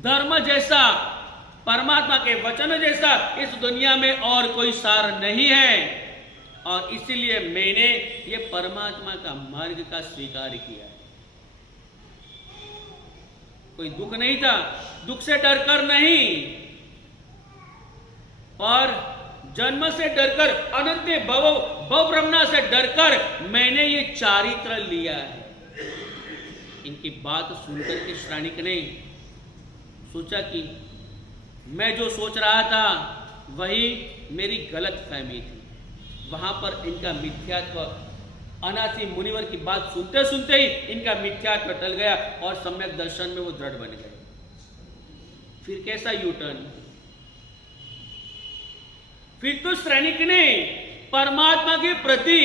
धर्म जैसा, परमात्मा के वचन जैसा इस दुनिया में और कोई सार नहीं है, और इसीलिए मैंने ये परमात्मा का मार्ग का स्वीकार किया है। कोई दुख नहीं था, दुख से डरकर नहीं, और जन्म से डरकर, अनंत भव ब्रह्मणा से डरकर मैंने ये चारित्र लिया है। इनकी बात सुनकर के श्रानिक ने सोचा कि मैं जो सोच रहा था वही मेरी गलत फहमी थी। वहां पर इनका मिथ्यात्व, अनादि मुनिवर की बात सुनते सुनते ही इनका मिथ्यात्व टल गया और सम्यक दर्शन में वो दृढ़ बन गए। फिर कैसा यूटर्न, फिर तो श्रेणिक ने परमात्मा के प्रति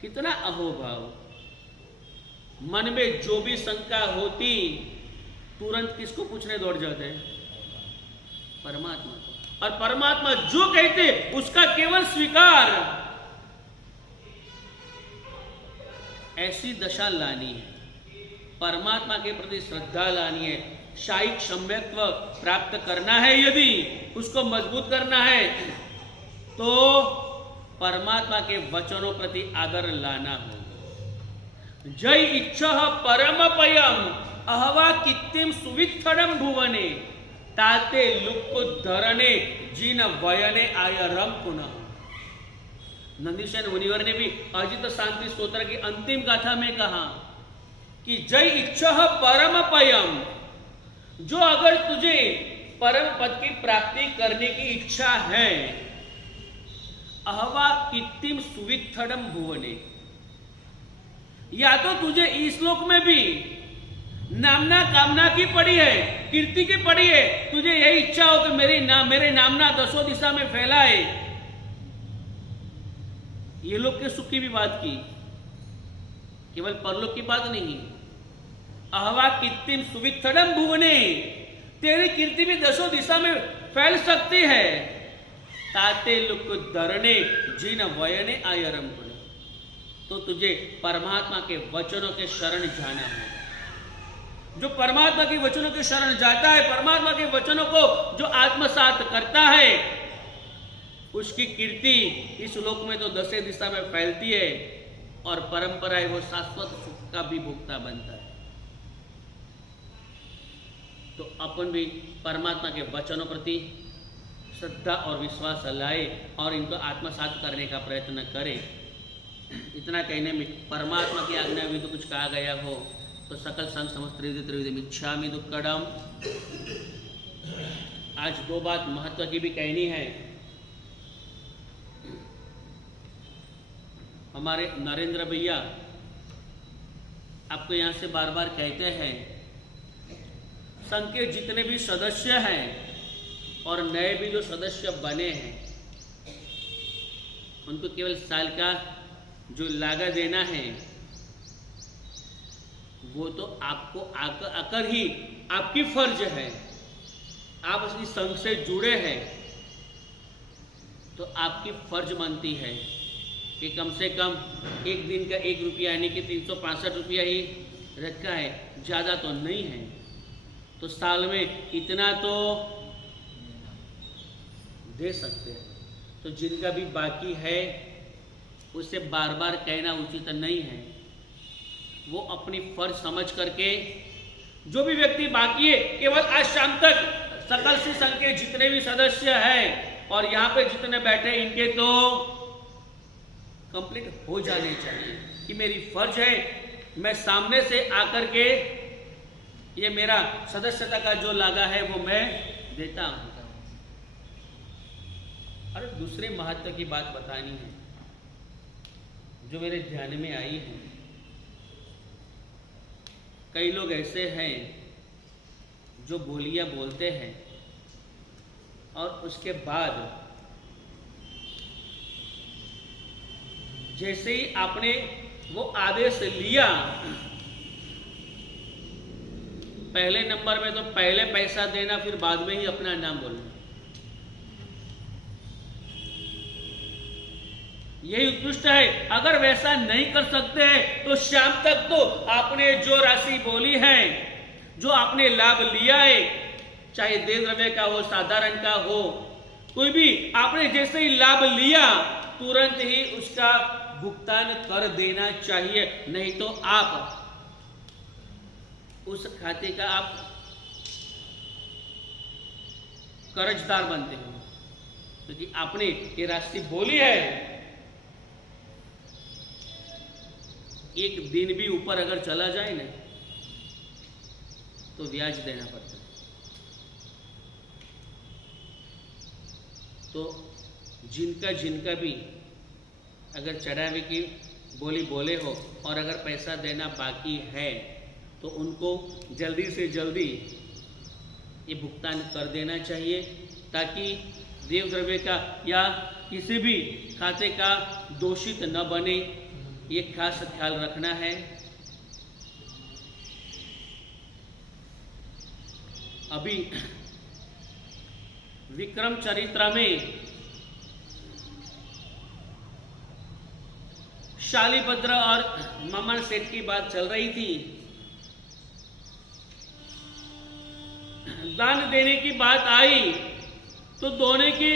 कितना अहोभाव, मन में जो भी शंका होती तुरंत किसको पूछने दौड़ जाते हैं, परमात्मा को। और परमात्मा जो कहते उसका केवल स्वीकार। ऐसी दशा लानी है, परमात्मा के प्रति श्रद्धा लानी है, शायिक सम्यक्त्व प्राप्त करना है। यदि उसको मजबूत करना है तो परमात्मा के वचनों प्रति आदर लाना होगा। जय इच्छा परम पयम अहवा कित्तिम सुवित्थडम भुवने ताते लुक्को धरने जिन वयने आयरम पुनः। नंदीसेन मुनिवर ने भी अजित शांति स्तोत्र की अंतिम गाथा में कहा कि जय इच्छा परम पयम, जो अगर तुझे परम पद की प्राप्ति करने की इच्छा है, अहवा कित्तिम सुवित्थडम भुवने, या तो तुझे इस श्लोक में भी नामना कामना की पड़ी है, कीर्ति की पड़ी है, तुझे यही इच्छा हो कि मेरे नामना दसों दिशा में फैलाए, ये लोग के सुख की भी बात की, केवल परलोक की बात नहीं। अहवा कित्तिम सुवित्थडम भुवने, तेरी कीर्ति भी दसों दिशा में फैल सकती है। ताते लुक धरने जिन वयने आयरम, तो तुझे परमात्मा के वचनों के शरण जाना होगा। जो परमात्मा के वचनों के शरण जाता है, परमात्मा के वचनों को जो आत्मसात करता है, उसकी कीर्ति इस लोक में तो दसे दिशा में फैलती है और परंपराएं वो शाश्वत सुख का भी भोक्ता बनता है। तो अपन भी परमात्मा के वचनों प्रति श्रद्धा और विश्वास लाए और इनको आत्मसात करने का प्रयत्न करें। इतना कहने में परमात्मा की आज्ञा में तो कुछ कहा गया हो तो सकल संग समस्त त्रिविधम इच्छामि दुक्कडम। आज दो बात महत्व की भी कहनी है। हमारे नरेंद्र भैया आपको यहाँ से बार बार कहते हैं, संघ के जितने भी सदस्य हैं और नए भी जो सदस्य बने हैं, उनको केवल साल का जो लागत देना है वो तो आपको आकर ही आपकी फर्ज है। आप इस संघ से जुड़े हैं तो आपकी फर्ज बनती है कि कम से कम एक दिन का 1 रुपया यानी कि 365 रुपया ही रखा है, ज़्यादा तो नहीं है। तो साल में इतना तो दे सकते हैं। तो जिनका भी बाकी है उसे बार बार कहना उचित नहीं है। वो अपनी फर्ज समझ करके, जो भी व्यक्ति बाकी है, केवल आज शाम तक सकल श्री संघ के जितने भी सदस्य हैं और यहाँ पे जितने बैठे इनके तो कंप्लीट हो जाने चाहिए कि मेरी फर्ज है, मैं सामने से आकर के ये मेरा सदस्यता का जो लागा है वो मैं देता हूं। और दूसरे महत्व की बात बतानी है जो मेरे ध्यान में आई है। कई लोग ऐसे हैं जो बोलियां बोलते हैं और उसके बाद जैसे ही आपने वो आदेश लिया, पहले नंबर में तो पहले पैसा देना, फिर बाद में ही अपना नाम बोलना। यही उत्कृष्ट है। अगर वैसा नहीं कर सकते हैं तो शाम तक तो आपने जो राशि बोली है, जो आपने लाभ लिया है, चाहे देव द्रव्य का हो, साधारण का हो, कोई भी आपने जैसे ही लाभ लिया तुरंत ही उसका भुगतान कर देना चाहिए। नहीं तो आप उस खाते का आप कर्जदार बनते हो, क्योंकि आपने ये राशि बोली है। एक दिन भी ऊपर अगर चला जाए ना तो ब्याज देना पड़ता है। तो जिनका भी अगर चढ़ावे की बोली बोले हो और अगर पैसा देना बाकी है तो उनको जल्दी से जल्दी ये भुगतान कर देना चाहिए, ताकि देव द्रव्य का या किसी भी खाते का दोषित न बने। ये खास ख्याल रखना है। अभी विक्रम चरित्र में शालिभद्र और ममन सेठ की बात चल रही थी। दान देने की बात आई तो दोनों के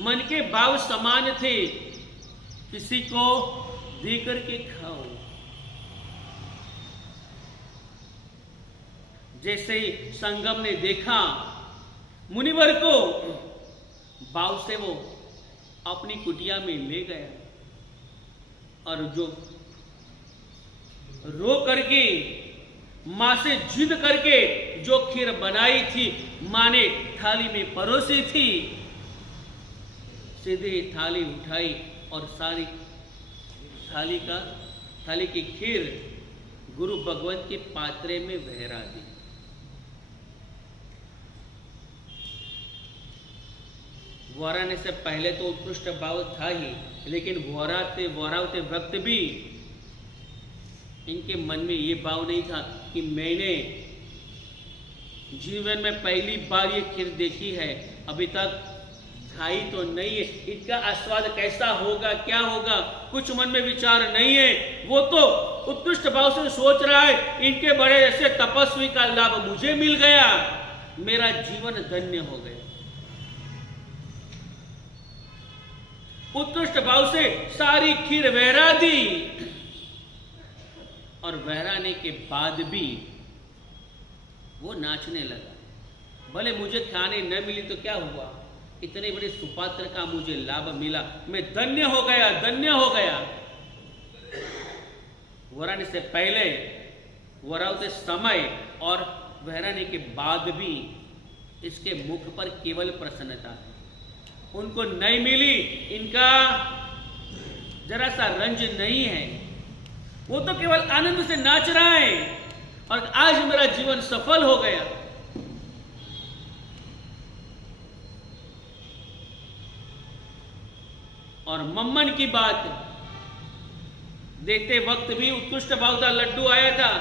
मन के भाव समान थे। किसी को दे करके खाओ, जैसे ही संगम ने देखा मुनिवर को, भाव से वो अपनी कुटिया में ले गया और जो रो करके मां से जिद करके जो खीर बनाई थी मां ने थाली में परोसी थी, सीधे थाली उठाई और सारी थाली की खीर गुरु भगवंत के पात्रे में बहरा दी। वराने से पहले तो उत्कृष्ट भाव था ही, लेकिन वरावते वक्त भी इनके मन में ये भाव नहीं था कि मैंने जीवन में पहली बार ये खीर देखी है, अभी तक खाई तो नहीं है, इसका आस्वाद कैसा होगा, क्या होगा, कुछ मन में विचार नहीं है। वो तो उत्कृष्ट भाव से सोच रहा है इनके बड़े ऐसे तपस्वी का लाभ मुझे मिल गया, मेरा जीवन धन्य हो गया। उत्कृष्ट भाव से सारी खीर बहरा दी और बहराने के बाद भी वो नाचने लगा। भले मुझे खाने न मिली तो क्या हुआ, इतने बड़े सुपात्र का मुझे लाभ मिला, मैं धन्य हो गया, धन्य हो गया। वराने से पहले, वरावते समय और बहराने के बाद भी इसके मुख पर केवल प्रसन्नता है, उनको नहीं मिली, इनका जरा सा रंज नहीं है, वो तो केवल आनंद से नाच रहा है और आज मेरा जीवन सफल हो गया। और मम्मन की बात देते वक्त भी उत्कृष्ट भाव का लड्डू आया था।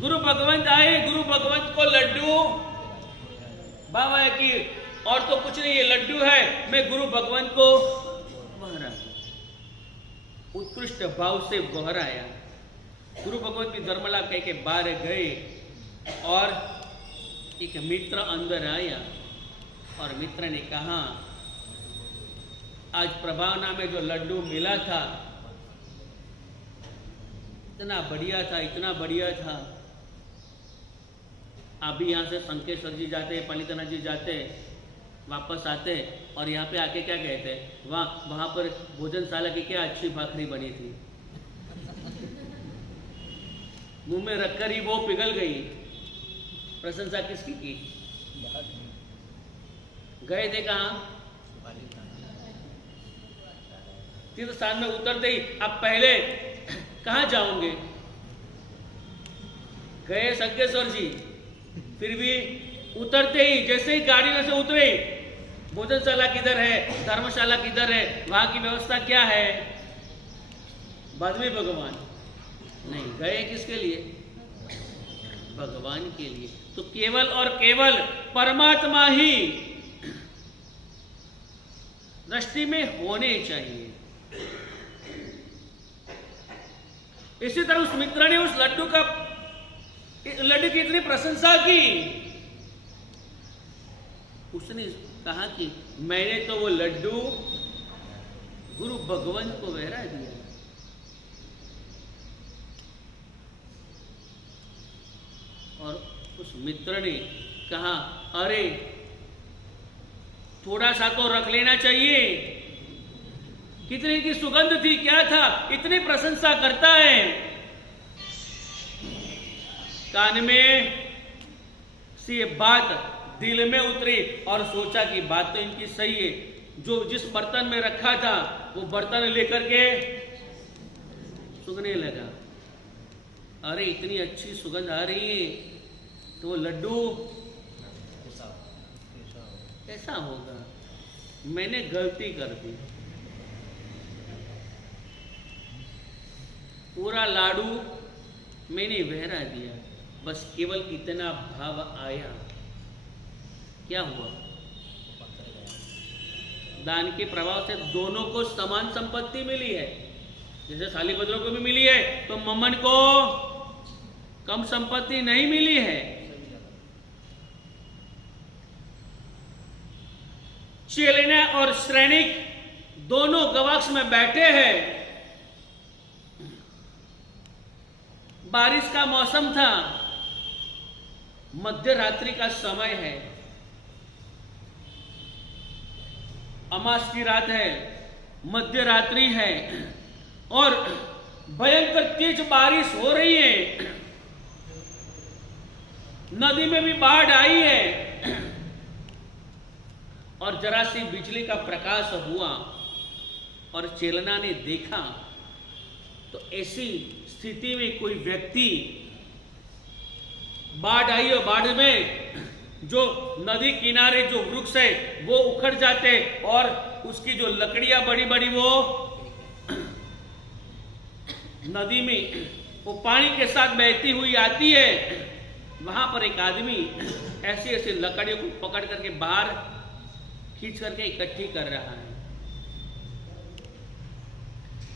गुरु भगवंत आए, गुरु भगवंत को लड्डू बाबा है कि और तो कुछ नहीं, ये लड्डू है, मैं गुरु भगवंत को बहरा, उत्कृष्ट भाव से बहराया। गुरु भगवंत की धर्मला कह के बाहर गए और एक मित्र अंदर आया और मित्र ने कहा, आज प्रभावना में जो लड्डू मिला था इतना बढ़िया था, इतना बढ़िया था। अभी यहाँ से संकेश्वर जी जाते, पालिताना जी जाते, वापस आते और यहाँ पे आके क्या कहते, वहाँ पर भोजनशाला की क्या अच्छी भाखरी बनी थी, मुंह में रखकर ही वो पिघल गई। प्रशंसा किसकी की? गए थे कहाँ? तीर्थ स्थान में उतरते ही अब पहले कहाँ जाओगे? गए संकेश्वर जी, फिर भी उतरते ही जैसे ही गाड़ी में से उतरे, भोजनशाला किधर है, धर्मशाला किधर है, वहां की व्यवस्था क्या है? बाद में भगवान नहीं, गए किसके लिए? भगवान के लिए। तो केवल और केवल परमात्मा ही दृष्टि में होने चाहिए। इसी तरह उस मित्र ने उस लड्डू की इतनी प्रशंसा की, उसने कहा कि मैंने तो वो लड्डू गुरु भगवंत को बहरा दिया। और उस मित्र ने कहा, अरे थोड़ा सा तो रख लेना चाहिए, कितनी की सुगंध थी, क्या था, इतनी प्रशंसा करता है। कान में से ये बात दिल में उतरी और सोचा कि बात तो इनकी सही है। जो जिस बर्तन में रखा था वो बर्तन लेकर के सूंघने लगा। अरे इतनी अच्छी सुगंध आ रही है, तो वो लड्डू कैसा होगा? मैंने गलती कर दी, पूरा लाडू मैंने बहरा दिया, बस केवल इतना भाव आया। क्या हुआ? दान के प्रभाव से दोनों को समान संपत्ति मिली है। जैसे शालिभद्रों को भी मिली है, तो मम्मन को कम संपत्ति नहीं मिली है। चेलेना और श्रेणिक दोनों गवाक्ष में बैठे हैं। बारिश का मौसम था, मध्य रात्रि का समय है, अमास की रात है, मध्य रात्रि है और भयंकर तेज बारिश हो रही है, नदी में भी बाढ़ आई है और जरा सी बिजली का प्रकाश हुआ और चेलना ने देखा तो ऐसी स्थिति में कोई व्यक्ति, बाढ़ आई और बाढ़ में जो नदी किनारे जो वृक्ष है वो उखड़ जाते और उसकी जो लकड़ियां बड़ी बड़ी वो नदी में वो पानी के साथ बहती हुई आती है। वहां पर एक आदमी ऐसी ऐसी लकड़ियों को पकड़ करके बाहर खींच करके इकट्ठी कर रहा है।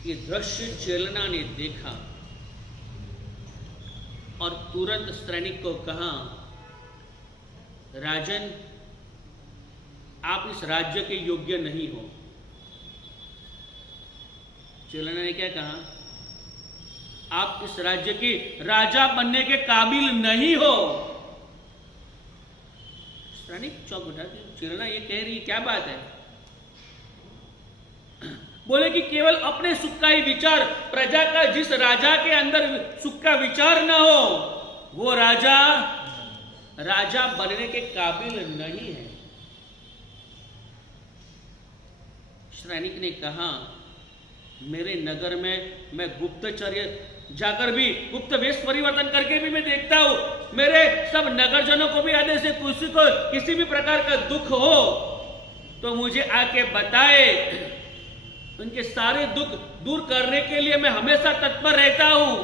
ये दृश्य चेलना ने देखा और तुरंत सैनिक को कहा, राजन, आप इस राज्य के योग्य नहीं हो। चेलना ने क्या कहा? आप इस राज्य की राजा बनने के काबिल नहीं हो। सैनिक चौंक उठा। चेलना ये कह रही, क्या बात है? बोले कि केवल अपने सुख का ही विचार, प्रजा का, जिस राजा के अंदर सुख का विचार न हो वो राजा बनने के काबिल नहीं है। सैनिक ने कहा, मेरे नगर में मैं गुप्तचर्य जाकर भी, गुप्त वेश परिवर्तन करके भी मैं देखता हूं, मेरे सब नगरजनों को भी आदेश से किसी को किसी भी प्रकार का दुख हो तो मुझे आके बताए। उनके सारे दुख दूर करने के लिए मैं हमेशा तत्पर रहता हूं।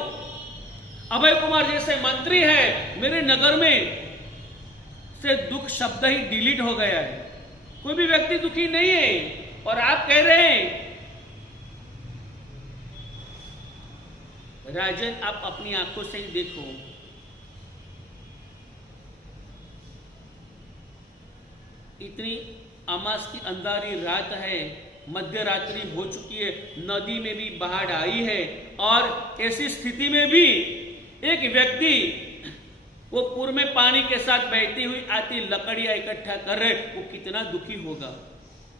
अभय कुमार जैसे मंत्री है, मेरे नगर में से दुख शब्द ही डिलीट हो गया है, कोई भी व्यक्ति दुखी नहीं है। और आप कह रहे हैं, राजन, आप अपनी आंखों से ही देखो, इतनी अमास की अंधारी रात है, मध्य रात्रि हो चुकी है, नदी में भी बाढ़ आई है और ऐसी स्थिति में भी एक व्यक्ति वो पूर्व में पानी के साथ बहती हुई आती लकड़ियां इकट्ठा कर रहे, वो कितना दुखी होगा,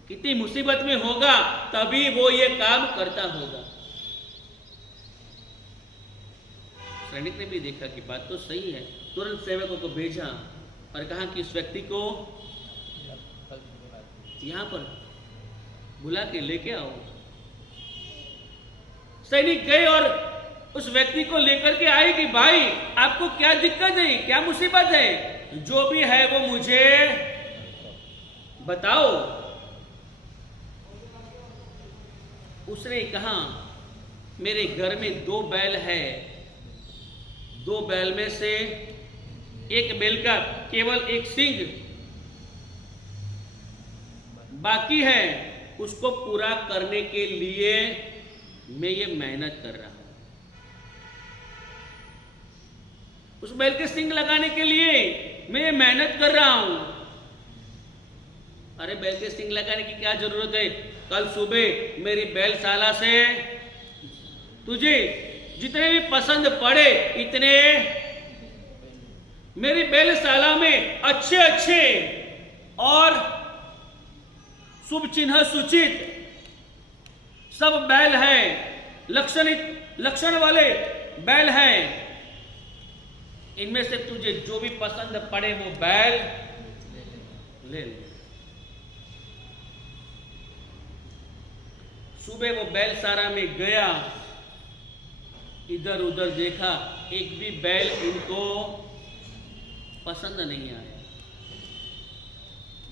कितनी मुसीबत में होगा, तभी वो ये काम करता होगा। सैनिक ने भी देखा कि बात तो सही है, तुरंत सेवकों को भेजा और कहा कि इस व्यक्ति को यहां पर बुला के लेके आओ। सैनिक गए और उस व्यक्ति को लेकर के आए कि भाई, आपको क्या दिक्कत है, क्या मुसीबत है, जो भी है वो मुझे बताओ। उसने कहा, मेरे घर में 2 बैल है, 2 बैल में से एक बैल का केवल एक सींग बाकी है, उसको पूरा करने के लिए मैं ये मेहनत कर रहा हूं। उस बैल के सींग लगाने के लिए मैं ये मेहनत कर रहा हूं। अरे बैल के सींग लगाने की क्या जरूरत है? कल सुबह मेरी बैलशाला से तुझे जितने भी पसंद पड़े इतने मेरी बैलशाला में अच्छे अच्छे और शुभ चिन्ह सूचित सब बैल है, लक्षण वाले बैल हैं। इनमें से तुझे जो भी पसंद पड़े वो बैल ले ले। सुबह वो बैलशाला में गया, इधर उधर देखा, एक भी बैल इनको पसंद नहीं आया।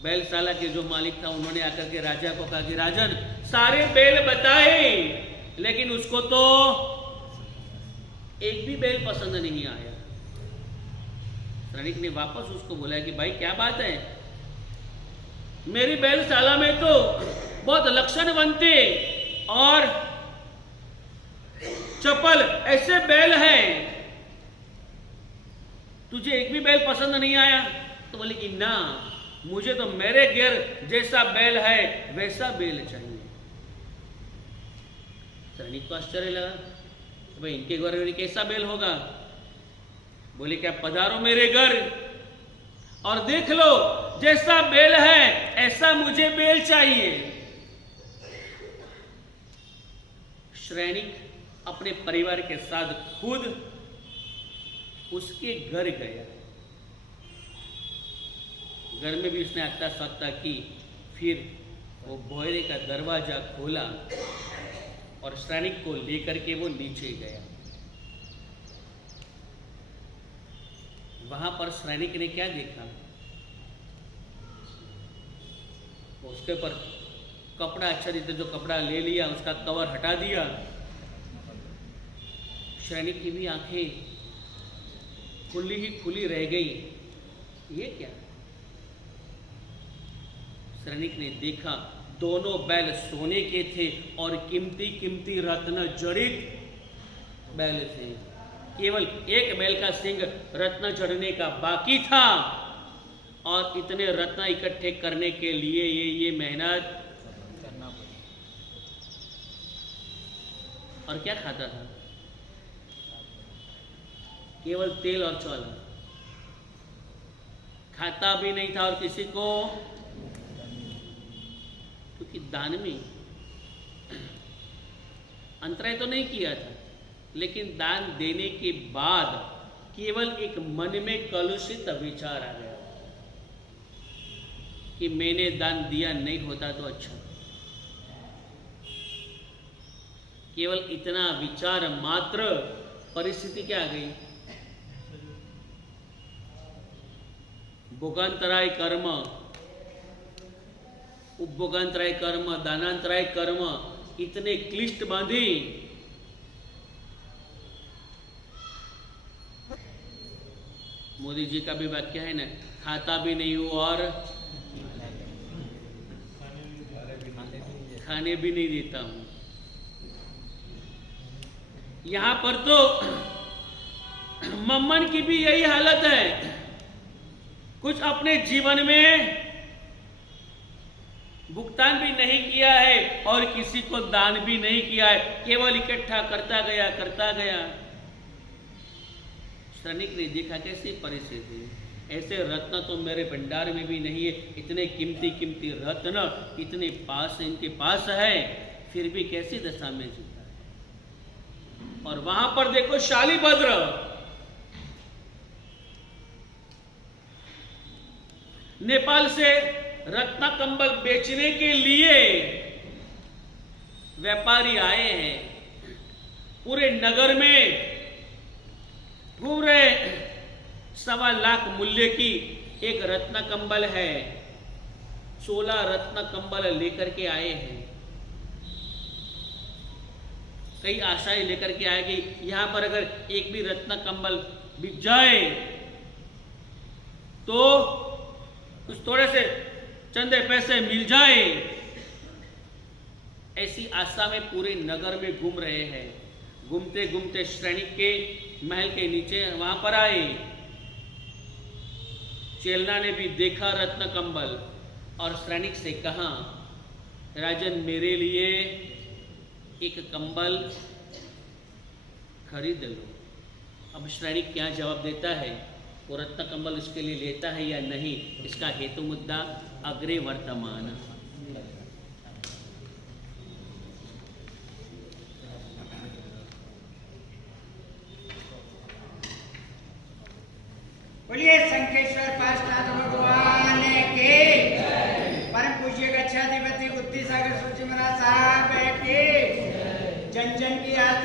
बैलशाला के जो मालिक था उन्होंने आकर के राजा को कहा कि राजन, सारे बैल बताए लेकिन उसको तो एक भी बैल पसंद नहीं आया। सैनिक ने वापस उसको बोला कि भाई क्या बात है, मेरी बैलशाला में तो बहुत लक्षणवंते और चपल ऐसे बैल हैं, तुझे एक भी बैल पसंद नहीं आया? तो बोले कि ना, मुझे तो मेरे घर जैसा बैल है वैसा बैल चाहिए। सैनिक को आश्चर्य लगा, तो भाई इनके घर में कैसा बैल होगा? बोले क्या पधारो मेरे घर, और देख लो जैसा बैल है ऐसा मुझे बैल चाहिए। श्रैणिक अपने परिवार के साथ खुद उसके घर गया। घर में भी उसने आता सत्ता की, फिर वो बोहरे का दरवाजा खोला और श्रैणिक को लेकर के वो नीचे गया। वहां पर श्रैणिक ने क्या देखा, उसके ऊपर कपड़ा अच्छा देते जो कपड़ा ले लिया, उसका कवर हटा दिया। श्रैणिक की भी आंखें खुली ही खुली रह गई। ये क्या? श्रैणिक ने देखा दोनों बैल सोने के थे और कीमती कीमती रत्न जड़ित बैल थे। केवल एक बैल का सिंग रत्न चढ़ने का बाकी था और इतने रत्न इकट्ठे करने के लिए ये मेहनत करना पड़ी। और क्या खाता था? केवल तेल और चावल। खाता भी नहीं था और किसी को, क्योंकि दान में अंतराय तो नहीं किया था, लेकिन दान देने के बाद केवल एक मन में कलुषित विचार आ गया कि मैंने दान दिया, नहीं होता तो अच्छा। केवल इतना विचार मात्र, परिस्थिति क्या आ गई? भोगांतराय कर्म, उपभोगांतराय कर्म, दानांतराय कर्म इतने क्लिष्ट बांधी। मोदी जी का भी वाक्य है ना, खाता भी नहीं हूं और खाने भी नहीं देता हूं। यहां पर तो मम्मन की भी यही हालत है। कुछ अपने जीवन में भुगतान भी नहीं किया है और किसी को दान भी नहीं किया है, केवल इकट्ठा करता गया। श्रैणिक ने देखा कैसी परिस्थिति, ऐसे रत्न तो मेरे भंडार में भी नहीं है। इतने कीमती रत्न इतने पास इनके पास है, फिर भी कैसी दशा में जीता है। और वहां पर देखो शालिभद्र नेपाल से रत्न कंबल बेचने के लिए व्यापारी आए हैं। पूरे नगर में घूम रहे। 1.25 लाख मूल्य की एक रत्न कंबल है। 16 रत्न कंबल लेकर के आए हैं। कई आशाएं लेकर के आएगी, यहां पर अगर एक भी रत्न कंबल बिक जाए तो कुछ थोड़े से चंदे पैसे मिल जाए, ऐसी आशा में पूरे नगर में घूम रहे हैं। घूमते घूमते श्रैणिक के महल के नीचे वहां पर आए। चेलना ने भी देखा रत्न कंबल और श्रैणिक से कहा, राजन मेरे लिए एक कंबल खरीद लो। अब श्रैणिक क्या जवाब देता है, वो रत्न कंबल उसके लिए लेता है या नहीं, इसका हेतु मुद्दा अग्रे वर्तमान। बोलिए शंखेश्वर पांचनाथ भगवान के, परम पूज्य गच्छाधिपति बुद्धि सागर सूची महाराज साहब के, जन जन की आस्था